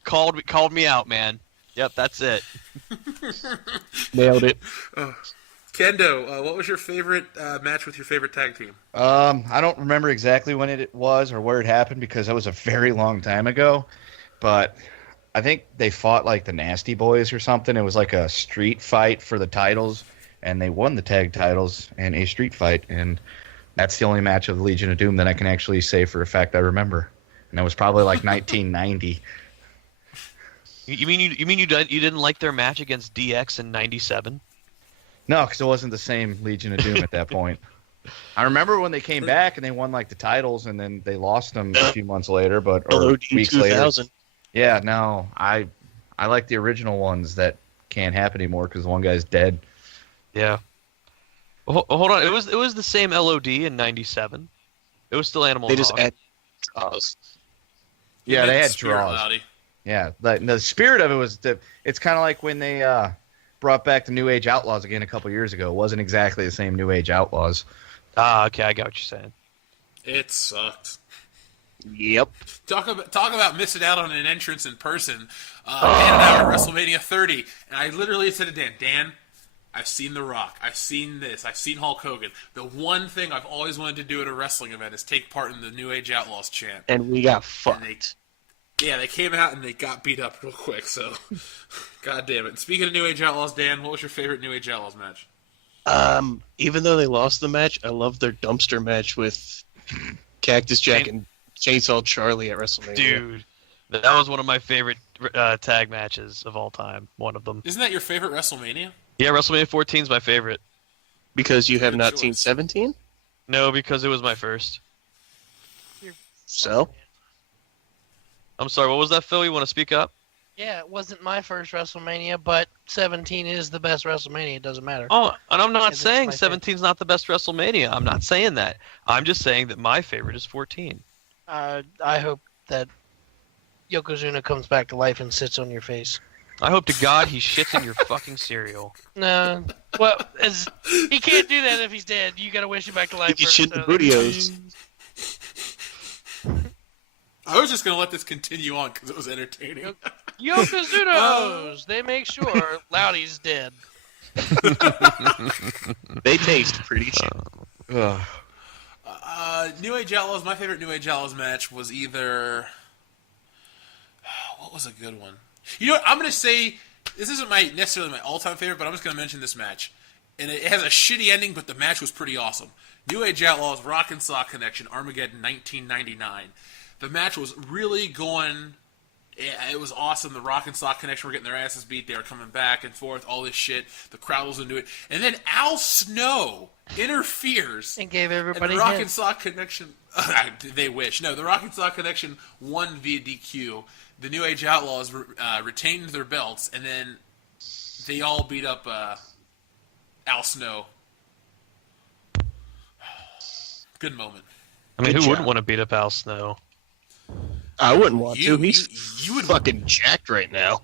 called me out, man. Yep, that's it. Nailed it. Kendo, what was your favorite match with your favorite tag team? I don't remember exactly when it was or where it happened because that was a very long time ago. But I think they fought like the Nasty Boys or something. It was like a street fight for the titles, and they won the tag titles in a street fight. And that's the only match of the Legion of Doom that I can actually say for a fact I remember. And that was probably like 1990. You mean you didn't like their match against DX in '97? No, because it wasn't the same Legion of Doom at that point. I remember when they came back and they won like the titles, and then they lost them a few months later, or LOD weeks later. 2000. Yeah, no, I like the original ones that can't happen anymore because one guy's dead. Yeah. Well, hold on. It was the same LOD in '97. It was still Animal They just Hawk. add draws. Yeah, they had Spirit, draws. Loudy. Yeah, the spirit of it was it's kind of like when they brought back the New Age Outlaws again a couple years ago. It wasn't exactly the same New Age Outlaws. Ah, okay, I got what you're saying. It sucked. Yep. Talk about missing out on an entrance in person. Dan and I were at WrestleMania 30, and I literally said to Dan, I've seen The Rock. I've seen this. I've seen Hulk Hogan. The one thing I've always wanted to do at a wrestling event is take part in the New Age Outlaws chant. And we got And they fucked. came out and they got beat up real quick, so god damn it. Speaking of New Age Outlaws, Dan, what was your favorite New Age Outlaws match? Even though they lost the match, I love their dumpster match with Cactus Jack and Chainsaw Charlie at WrestleMania. Dude, that was one of my favorite tag matches of all time. One of them. Isn't that your favorite WrestleMania? Yeah, WrestleMania 14 is my favorite. Because you have Good not choice. seen 17? No, because it was my first. So? I'm sorry, what was that, Phil? You want to speak up? Yeah, it wasn't my first WrestleMania, but 17 is the best WrestleMania. It doesn't matter. Oh, and I'm not It's saying my 17 is not the best WrestleMania. I'm not saying that. I'm just saying that my favorite is 14. I hope that Yokozuna comes back to life and sits on your face. I hope to God he shits in your fucking cereal. No, well, he can't do that if he's dead. You gotta wish him back to life You first. shit the so- bootios. I was just going to let this continue on because it was entertaining. Yokozunas! They make sure Loudy's dead. They taste pretty shit. Ugh. New Age Outlaws, my favorite New Age Outlaws match was either... What was a good one? You know what? I'm going to say, this isn't necessarily my all-time favorite, but I'm just going to mention this match. And it has a shitty ending, but the match was pretty awesome. New Age Outlaws, Rock and Sock Connection, Armageddon 1999. The match was really going... It was awesome. The Rock and Sock Connection were getting their asses beat. They were coming back and forth, all this shit. The crowd was into it. And then Al Snow interferes. And gave And everybody the Rock hits. and Sock Connection... they wish. No, the Rock and Sock Connection won via DQ. The New Age Outlaws retained their belts, and then they all beat up Al Snow. Good moment. I mean, Good who job. wouldn't want to beat up Al Snow? I wouldn't want You- to. He's you would- fucking jacked right now.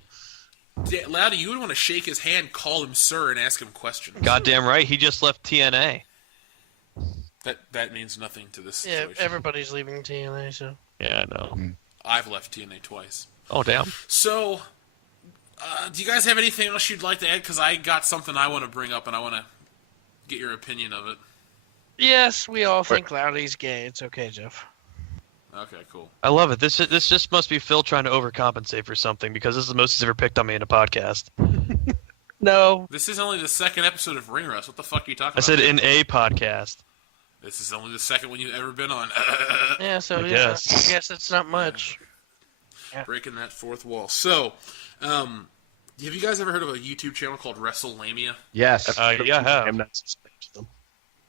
Loudy, you would want to shake his hand, call him sir, and ask him questions. Goddamn right, he just left TNA. That means nothing to this Yeah, situation. everybody's leaving TNA, so. Yeah, I know. I've left TNA twice. Oh, damn. So, do you guys have anything else you'd like to add? Because I got something I want to bring up, and I want to get your opinion of it. Yes, we all think Loudy's gay. It's okay, Jeff. Okay, cool. I love it. This just must be Phil trying to overcompensate for something because this is the most he's ever picked on me in a podcast. No. This is only the second episode of Ring Rust. What the fuck are you talking I about? said in a podcast. This is only the second one you've ever been on. Yeah, so I yeah, guess. I guess it's not much. Breaking that fourth wall. So, have you guys ever heard of a YouTube channel called WrestleLamia? Yes. Yeah, I have. I'm not suspect.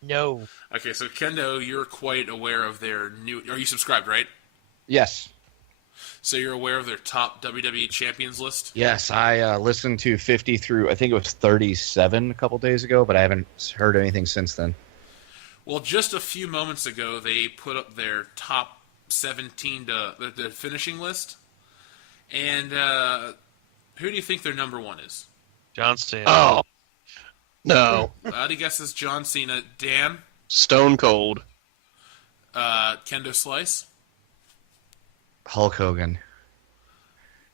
No. Okay, so Kendo, you're quite aware of their new. Are you subscribed, right? Yes. So you're aware of their top WWE champions list? Yes, I listened to 50 through, I think it was 37 a couple days ago, but I haven't heard anything since then. Well, just a few moments ago, they put up their top 17 to the finishing list. And who do you think their number one is? John Cena. Oh, no. Adi guesses John Cena. Dan? Stone Cold. Kendo Slice? Hulk Hogan.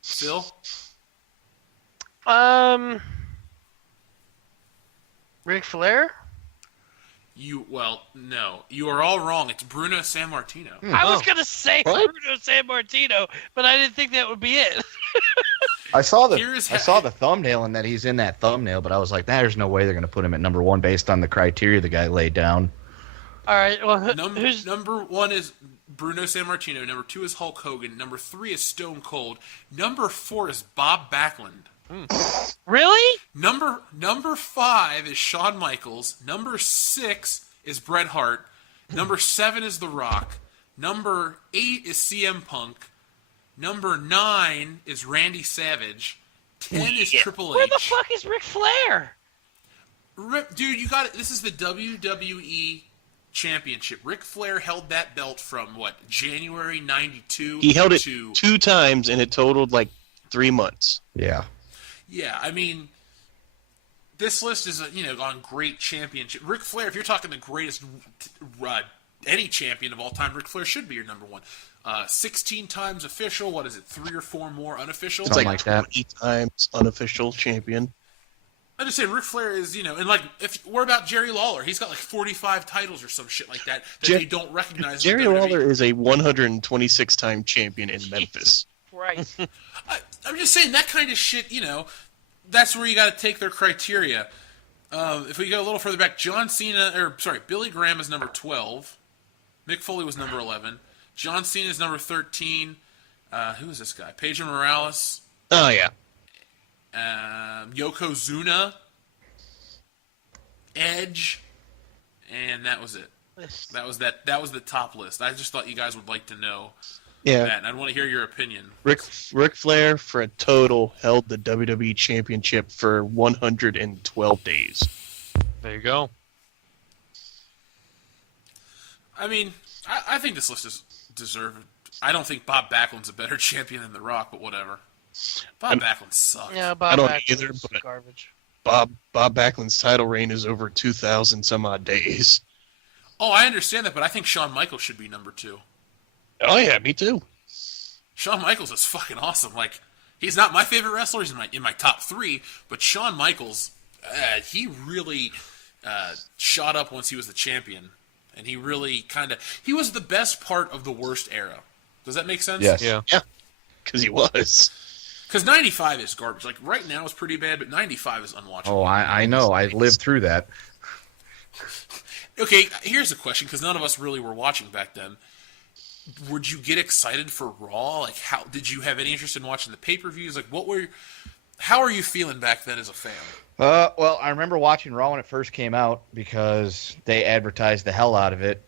Phil? Ric Flair? No. You are all wrong. It's Bruno Sammartino. I was gonna say What? Bruno Sammartino, but I didn't think that would be it. I saw Here's I saw the thumbnail and that he's in that thumbnail, but I was like, there's no way they're going to put him at number one based on the criteria the guy laid down. All right. Well, who's Number one is Bruno Sammartino. Number two is Hulk Hogan. Number three is Stone Cold. Number four is Bob Backlund. really? Number five is Shawn Michaels. Number six is Bret Hart. Number seven is The Rock. Number 8 is CM Punk. Number 9 is Randy Savage. 10 is Triple H. Where the fuck is Ric Flair? Dude, you got it. This is the WWE Championship. Ric Flair held that belt from January '92. He held it to 2 times, and it totaled like 3 months. Yeah. Yeah, I mean, this list is on great championship. Ric Flair, if you're talking the greatest any champion of all time, Ric Flair should be your number one. 16 times official. What is it? 3 or 4 more unofficial. It's Something like like that. 20 times unofficial champion. I'm just saying, Ric Flair is, and if we're about Jerry Lawler, he's got like 45 titles or some shit like that they don't recognize. Jerry in WWE. Lawler is a 126-time champion in Memphis. Right. I'm just saying that kind of shit. That's where you got to take their criteria. If we go a little further back, Billy Graham is number 12. Mick Foley was number 11. John Cena is number 13. Who is this guy? Pedro Morales. Oh, yeah. Yokozuna. Edge. And that was it. That was the top list. I just thought you guys would like to know Yeah. that, and I'd want to hear your opinion. Ric Flair, for a total, held the WWE Championship for 112 days. There you go. I mean, I think this list is deserved. I don't think Bob Backlund's a better champion than The Rock, but whatever. Bob Backlund sucks. Yeah, Bob I don't Backlund's either, but- garbage. Bob Backlund's title reign is over 2,000 some odd days. Oh, I understand that, but I think Shawn Michaels should be number 2. Oh, yeah, me too. Shawn Michaels is fucking awesome. Like, he's not my favorite wrestler. He's in my top 3, but Shawn Michaels, he really shot up once he was the champion. And he really he was the best part of the worst era. Does that make sense? Yes. Yeah. Yeah, because he was. Because 95 is garbage. Like, right now is pretty bad, but 95 is unwatchable. Oh, I know. I lived through that. Okay, here's a question, because none of us really were watching back then. Would you get excited for Raw? Like, how did you have any interest in watching the pay-per-views? Like, how are you feeling back then as a fan? Well, I remember watching Raw when it first came out because they advertised the hell out of it.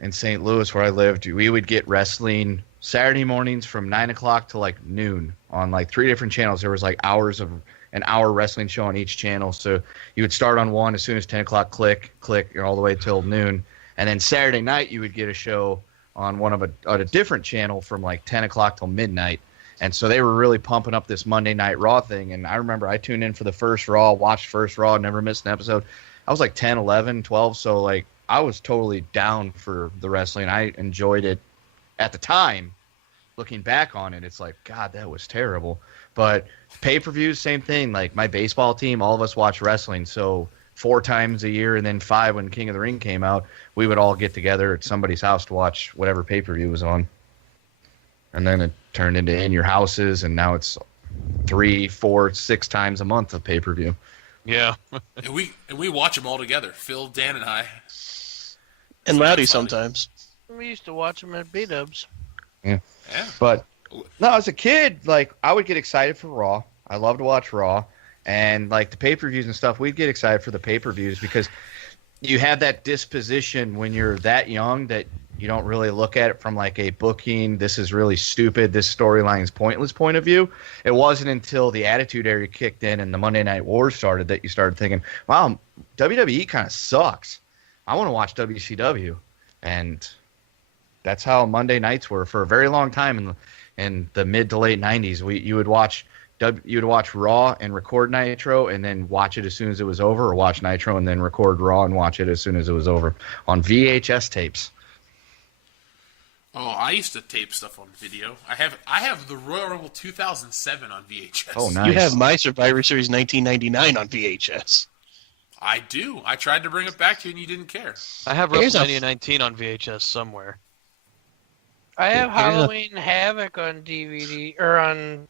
In St. Louis, where I lived, we would get wrestling Saturday mornings from 9 o'clock to like noon on like 3 different channels. There was like an hour wrestling show on each channel. So you would start on one as soon as 10 o'clock, click, all the way till noon. And then Saturday night, you would get a show on on a different channel from like 10 o'clock till midnight. And so they were really pumping up this Monday Night Raw thing. And I remember I tuned in for the first Raw, watched first Raw, never missed an episode. I was like 10, 11, 12. So like I was totally down for the wrestling. I enjoyed it at the time. Looking back on it, it's like, God, that was terrible. But pay-per-views, same thing. Like my baseball team, all of us watch wrestling. So 4 times a year and then 5 when King of the Ring came out, we would all get together at somebody's house to watch whatever pay-per-view was on. And then it turned into in your houses, and now it's 3, 4, 6 times a month of pay-per-view. Yeah. And we watch them all together. Phil, Dan, and I. And Rowdy funny. sometimes. We used to watch them at B-dubs. Yeah. But no, as a kid, like I would get excited for Raw. I love to watch Raw, and like the pay-per-views and stuff. We'd get excited for the pay-per-views because you have that disposition when you're that young that you don't really look at it from like a booking, this is really stupid, this storyline is pointless point of view. It wasn't until the Attitude Era kicked in and the Monday Night Wars started that you started thinking, wow, WWE kind of sucks. I want to watch WCW. And that's how Monday nights were for a very long time in the mid to late 90s. You would watch Raw and record Nitro and then watch it as soon as it was over, or watch Nitro and then record Raw and watch it as soon as it was over on VHS tapes. Oh, I used to tape stuff on video. I have the Royal Rumble 2007 on VHS. Oh, nice. You have my Survivor Series 1999 on VHS. I do. I tried to bring it back to you, and you didn't care. I have Here's WrestleMania 19 on VHS somewhere. I have Here's a- Halloween Havoc on DVD or on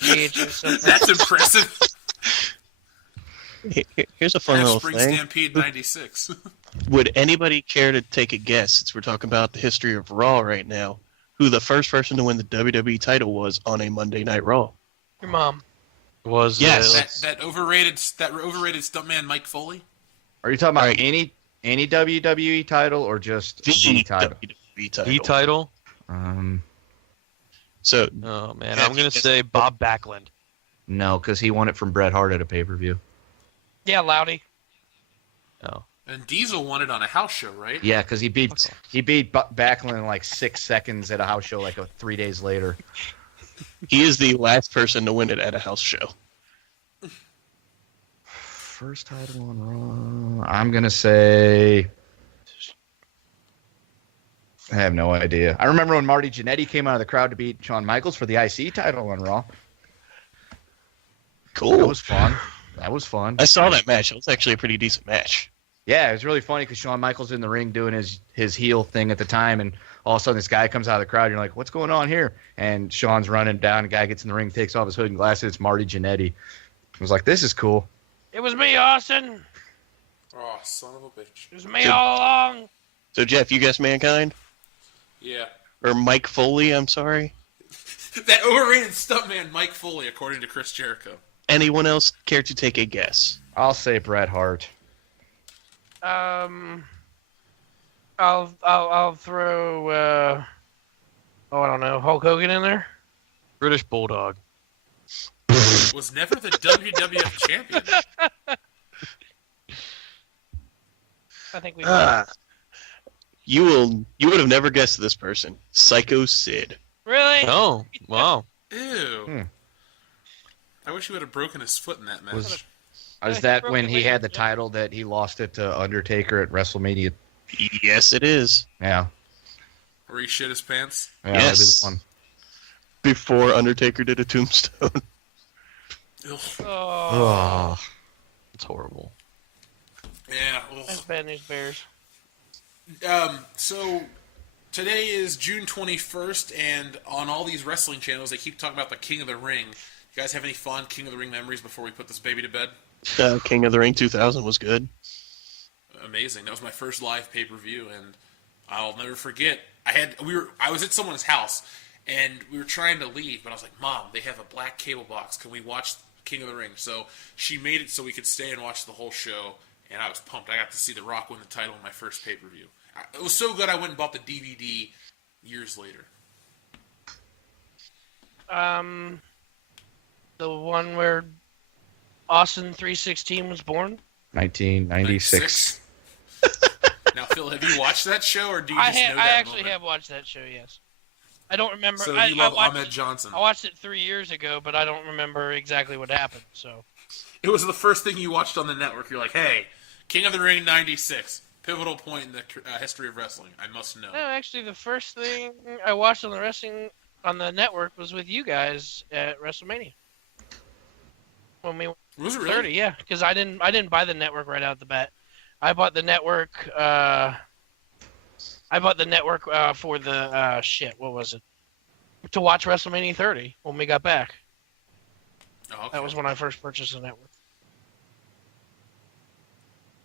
VHS. somewhere. That's impressive. Here's a fun And little Spring thing. Stampede 96. Would anybody care to take a guess, since we're talking about the history of Raw right now, who the first person to win the WWE title was on a Monday Night Raw? Your mom. Was Yes. that overrated stuntman Mike Foley? Are you talking about Alright. any WWE title or just the title? WWE title. the title? So, Oh man, Yeah, I'm gonna say Bob Backlund. No, because he won it from Bret Hart at a pay-per-view. Yeah, Loudy. Oh, And Diesel won it on a house show, right? Yeah, because he beat Backlund in like 6 seconds at a house show like 3 days later. he is the last person to win it at a house show. First title on Raw. I'm gonna say. I have no idea. I remember when Marty Jannetty came out of the crowd to beat Shawn Michaels for the IC title on Raw. Cool. That was fun. That was fun. I saw that match. It was actually a pretty decent match. Yeah, it was really funny because Shawn Michaels in the ring doing his heel thing at the time, and all of a sudden this guy comes out of the crowd. And you're like, what's going on here? And Shawn's running down. The guy gets in the ring, takes off his hood and glasses. It's Marty Jannetty. I was like, this is cool. It was me, Austin. Oh, son of a bitch. It was me all along. So, Jeff, you guessed Mankind? Yeah. Or Mike Foley, I'm sorry. That overrated stuntman Mike Foley, according to Chris Jericho. Anyone else care to take a guess? I'll say Bret Hart. I'll throw I don't know, Hulk Hogan in there. British Bulldog. Was never the WWF champion. I think we. You would have never guessed this person. Psycho Sid. Really? Oh, wow. Ew. I wish he would have broken his foot in that match. Was that when he had the title that he lost it to Undertaker at WrestleMania? Yes, it is. Yeah. Where he shit his pants? Yeah, that'd be Yes. the one. Before Undertaker did a tombstone. Ugh. Oh, It's horrible. Yeah. that's bad news, Bears. So today is June 21st, and on all these wrestling channels, they keep talking about the King of the Ring. You guys have any fun King of the Ring memories before we put this baby to bed? King of the Ring 2000 was good. Amazing. That was my first live pay-per-view, and I'll never forget. I was at someone's house, and we were trying to leave, but I was like, Mom, they have a black cable box. Can we watch King of the Ring? So she made it so we could stay and watch the whole show, and I was pumped. I got to see The Rock win the title in my first pay-per-view. It was so good I went and bought the DVD years later. The one where Austin 316 was born. 1996. Now, Phil, have you watched that show, or do you just know that I actually moment? have watched that show. Yes, I don't remember. So I, you love I watched, Ahmed Johnson. I watched it 3 years ago, but I don't remember exactly what happened. So It was the first thing you watched on the network. You're like, hey, King of the Ring 96. Pivotal point in the history of wrestling. I must know. no, actually, the first thing I watched on the wrestling on the network was with you guys at WrestleMania. When we Was it 30, really? yeah, because I didn't buy the network right out the bat. I bought the network. I bought the network for the what was it? To watch WrestleMania 30 when we got back. Oh, okay. That was when I first purchased the network.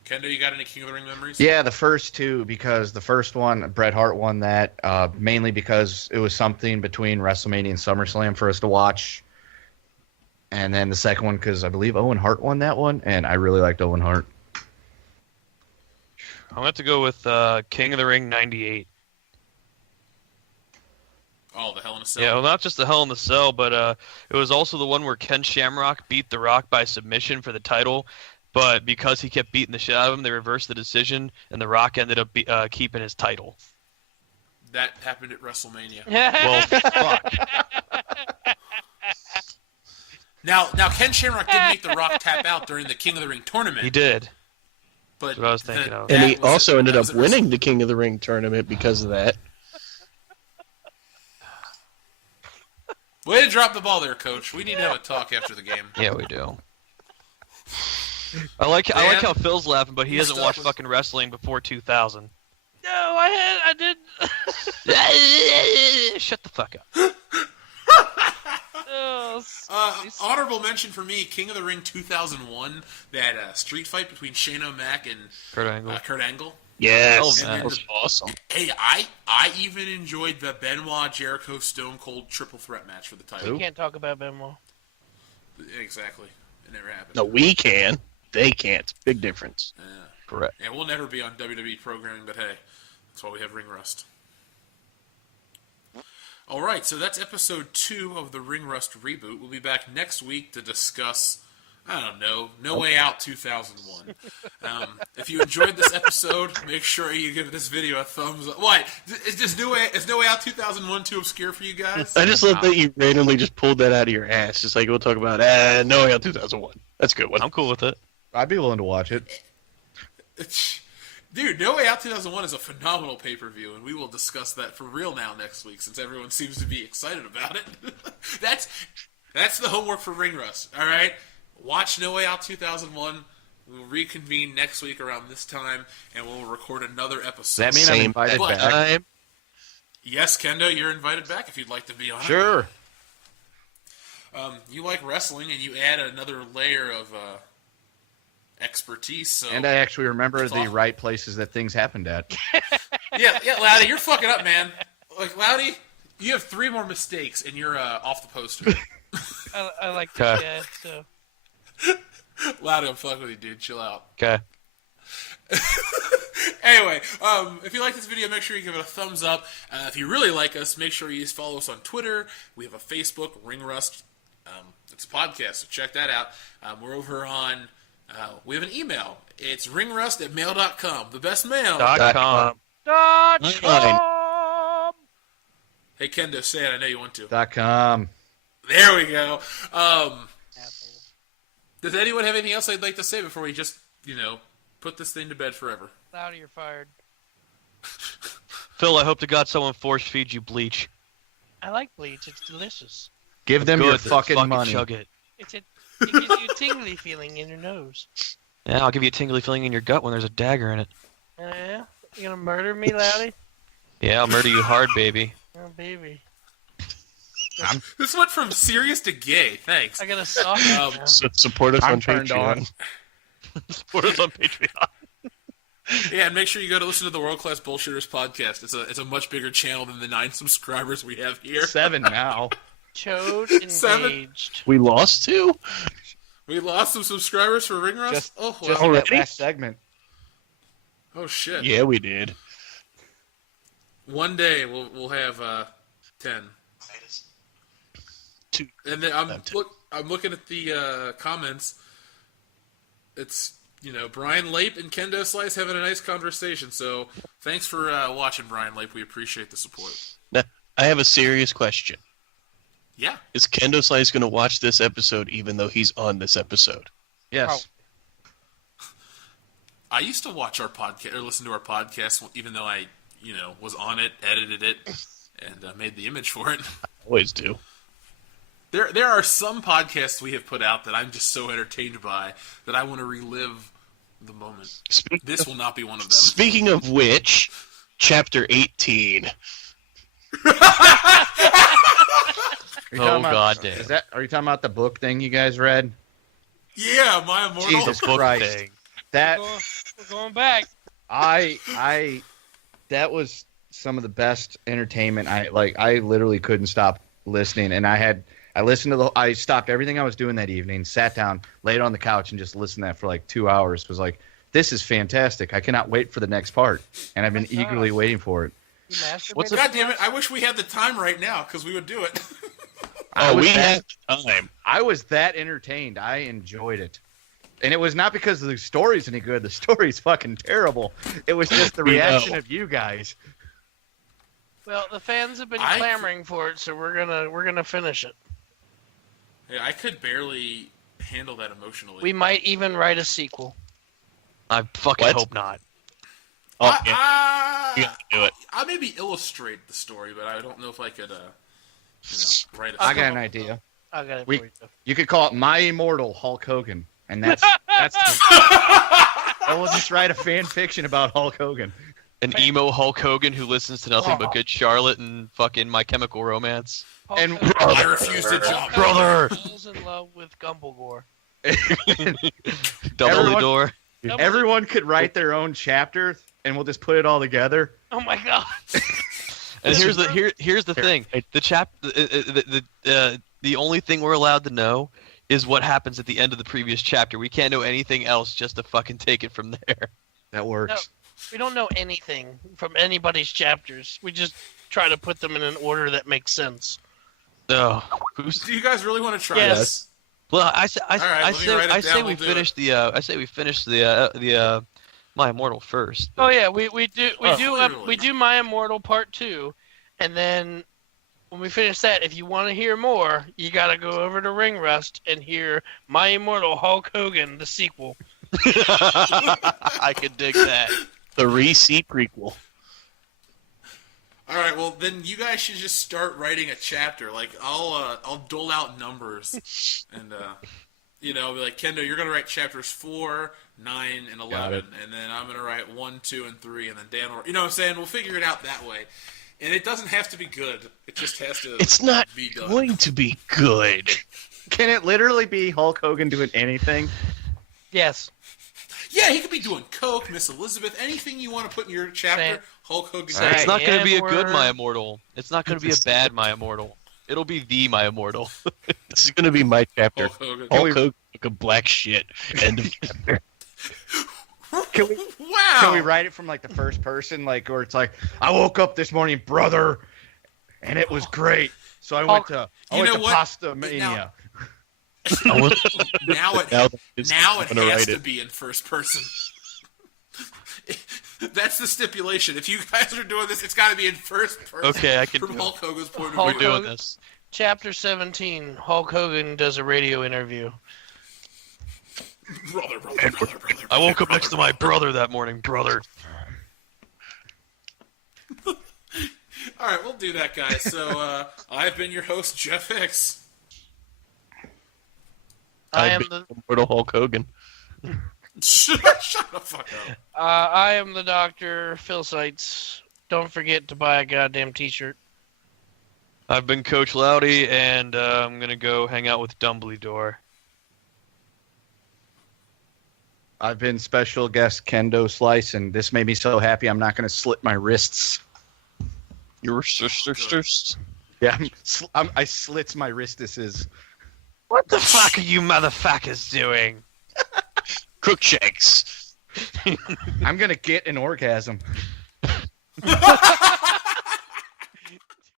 Kendo, you got any King of the Ring memories? Yeah, the first two, because the first one, Bret Hart won that, mainly because it was something between WrestleMania and SummerSlam for us to watch. And then the second one, because I believe Owen Hart won that one, and I really liked Owen Hart. I'm going to have to go with King of the Ring 98. Oh, the Hell in a Cell. Yeah, well, not just the Hell in the Cell, but it was also the one where Ken Shamrock beat The Rock by submission for the title, but because he kept beating the shit out of him, they reversed the decision, and The Rock ended up keeping his title. That happened at WrestleMania. Well, fuck. Now Ken Shamrock did make The Rock tap out during the King of the Ring tournament. He did. But That's what I was thinking of. And he that was also it. ended That up was at winning the King of the Ring tournament because of that. Way to drop the ball there, Coach. We need to have a talk after the game. Yeah, we do. I like how Phil's laughing, but he hasn't stuff watched was- fucking wrestling before 2000. No, I did. Shut the fuck up. Oh, Honorable mention for me, King of the Ring 2001, that street fight between Shane O'Mac and Kurt Angle. Kurt Angle. Yes, Oh, that man. was awesome. Hey, I even enjoyed the Benoit Jericho Stone Cold triple threat match for the title. we can't talk about Benoit. Exactly. It never happened. No, we can. They can't. Big difference. Yeah. Correct. And we'll never be on WWE programming, but hey, that's why we have Ring Rust. All right, so that's episode 2 of the Ring Rust reboot. We'll be back next week to discuss, I don't know, No Way Out 2001. If you enjoyed this episode, make sure you give this video a thumbs up. What? Is No Way Out 2001 too obscure for you guys? I just love that you randomly just pulled that out of your ass. Just like we'll talk about No Way Out 2001. That's a good one. I'm cool with it. I'd be willing to watch it. Dude, No Way Out 2001 is a phenomenal pay-per-view, and we will discuss that for real now next week, since everyone seems to be excited about it. That's the homework for Ring Rust, all right? Watch No Way Out 2001. We'll reconvene next week around this time, and we'll record another episode. Does that mean I'm Same invited but- back? time. Yes, Kendo, you're invited back if you'd like to be on it. Sure. You like wrestling, and you add another layer of expertise. So And I actually remember That's the awesome. right places that things happened at. yeah, Loudy, you're fucking up, man. Like, Loudy, you have 3 more mistakes, and you're off the poster. I like this Okay. guy. So Loudy, I'm fucking with you, dude. Chill out. Okay. Anyway, if you like this video, make sure you give it a thumbs up. If you really like us, make sure you follow us on Twitter. We have a Facebook, Ring Rust. It's a podcast, so check that out. We're over on... we have an email. It's ringrust@mail.com. The best mail. .com. .com. Hey, Kendo, say it. I know you want to. .com. There we go. Asshole. Does anyone have anything else they'd like to say before we just, put this thing to bed forever? Louder, you're fired. Phil, I hope to God someone force feeds you bleach. I like bleach. It's delicious. Give them Good, your then fucking money. Chug it. It gives you a tingly feeling in your nose. Yeah, I'll give you a tingly feeling in your gut when there's a dagger in it. Yeah? You gonna murder me, Loudy? Yeah, I'll murder you hard, baby. Oh, baby. This went from serious to gay. Thanks. I got a soft Um, now. Support us I'm on turned Patreon. on. Support us on Patreon. Yeah, and make sure you go to listen to the World Class Bullshitters podcast. It's a much bigger channel than the 9 subscribers we have here. 7 now. Chode Seven. engaged. We lost 2? We lost some subscribers for Ring Rust? Just, oh, wow. just in that Already? last segment. Oh, shit. Yeah, we did. One day we'll have 10. 2. And then I'm looking at the comments. It's Brian Lape and Kendo Slice having a nice conversation. So thanks for watching, Brian Lape. We appreciate the support. Now, I have a serious question. Yeah. Is Kendo Slice going to watch this episode even though he's on this episode? Yes. I used to watch our podcast or listen to our podcast, even though I was on it, edited it, and made the image for it. Always do. There are some podcasts we have put out that I'm just so entertained by that I want to relive the moment. This will not be one of them. Speaking of which, Chapter 18. Oh, God damn. Are you talking about the book thing you guys read? Yeah, My Immortal. Jesus Book Christ. thing. That We're going back. that was some of the best entertainment. I literally couldn't stop listening, and I stopped everything I was doing that evening, sat down, laid on the couch, and just listened to that for like 2 hours. It was like this is fantastic. I cannot wait for the next part, and I've been Oh my eagerly God. waiting for it. You masturbated? What's a- God damn it! I wish we had the time right now because we would do it. I was we that- have time. I was that entertained. I enjoyed it. And it was not because the story's any good. The story's fucking terrible. It was just the We reaction know. of you guys. Well, the fans have been I- clamoring for it, so we're gonna finish it. Yeah, I could barely handle that emotionally. We might even write a sequel. I fucking What? hope not. Oh, I, yeah. You I, gotta do it. I maybe illustrate the story, but I don't know if I could, write a I got script. an idea. I got it We- for you. You could call it My Immortal Hulk Hogan. And that's and we'll just write a fan fiction about Hulk Hogan. An emo Hulk Hogan who listens to nothing Oh. but Good Charlotte and fucking My Chemical Romance. And- I refuse to jump. Brother! Falls in love with Gumblegore. Dumbledore. Everyone could write their own chapter, and we'll just put it all together. Oh my god! And here's the thing. The only thing we're allowed to know is what happens at the end of the previous chapter. We can't know anything else just to fucking take it from there. That works. No. We don't know anything from anybody's chapters. We just try to put them in an order that makes sense. Oh, Do you guys really want to try Yes. this? well, I let me write it down, we we'll do finish the My Immortal first. Oh yeah, we do Clearly. My Immortal Part 2, and then when we finish that, if you want to hear more, you gotta go over to Ring Rust and hear My Immortal Hulk Hogan, the sequel. I could dig that. The Reese prequel. All right, well then you guys should just start writing a chapter. Like I'll dole out numbers, and be like, Kendo, you're gonna write chapters 4, 9, and 11, and then I'm gonna write 1, 2, and 3, and then Dan will. You know what I'm saying? We'll figure it out that way. And it doesn't have to be good. It just has to. It's not be done. going to be good. Can it literally be Hulk Hogan doing anything? Yes. Yeah, he could be doing Coke, Miss Elizabeth, anything you want to put in your chapter. Same. Hulk Hogan. All right. It's not going to be a And good we're- My Immortal. It's not going to be a bad My Immortal. It'll be the My Immortal. This is going to be my chapter. Hulk Hogan. Hulk Hogan took a black shit. End of chapter. Can we, Wow. can we write it from like the first person, like where it's like, I woke up this morning, brother, and it was great. So I went to You know what? Pasta Mania. Now it Now now it I'm gonna has write to it. be in first person. That's the stipulation. If you guys are doing this, it's got to be in first person. Okay, I can From do it. Hulk Hogan's point Hulk of We're view. doing Hogan. this. Chapter 17, Hulk Hogan does a radio interview. Brother. I woke up next to my brother that morning, brother. All right, we'll do that, guys. So I've been your host, Jeff Hicks. I I've am been the Immortal Hulk Hogan. Shut the fuck up. I am the doctor, Phil Seitz. Don't forget to buy a goddamn t-shirt. I've been Coach Loudy, and I'm going to go hang out with Dumbledore. I've been special guest Kendo Slice, and this made me so happy I'm not going to slit my wrists. Your sisters. Yeah, I slits my wristises. What the fuck are you motherfuckers doing? Crookshanks. I'm going to get an orgasm.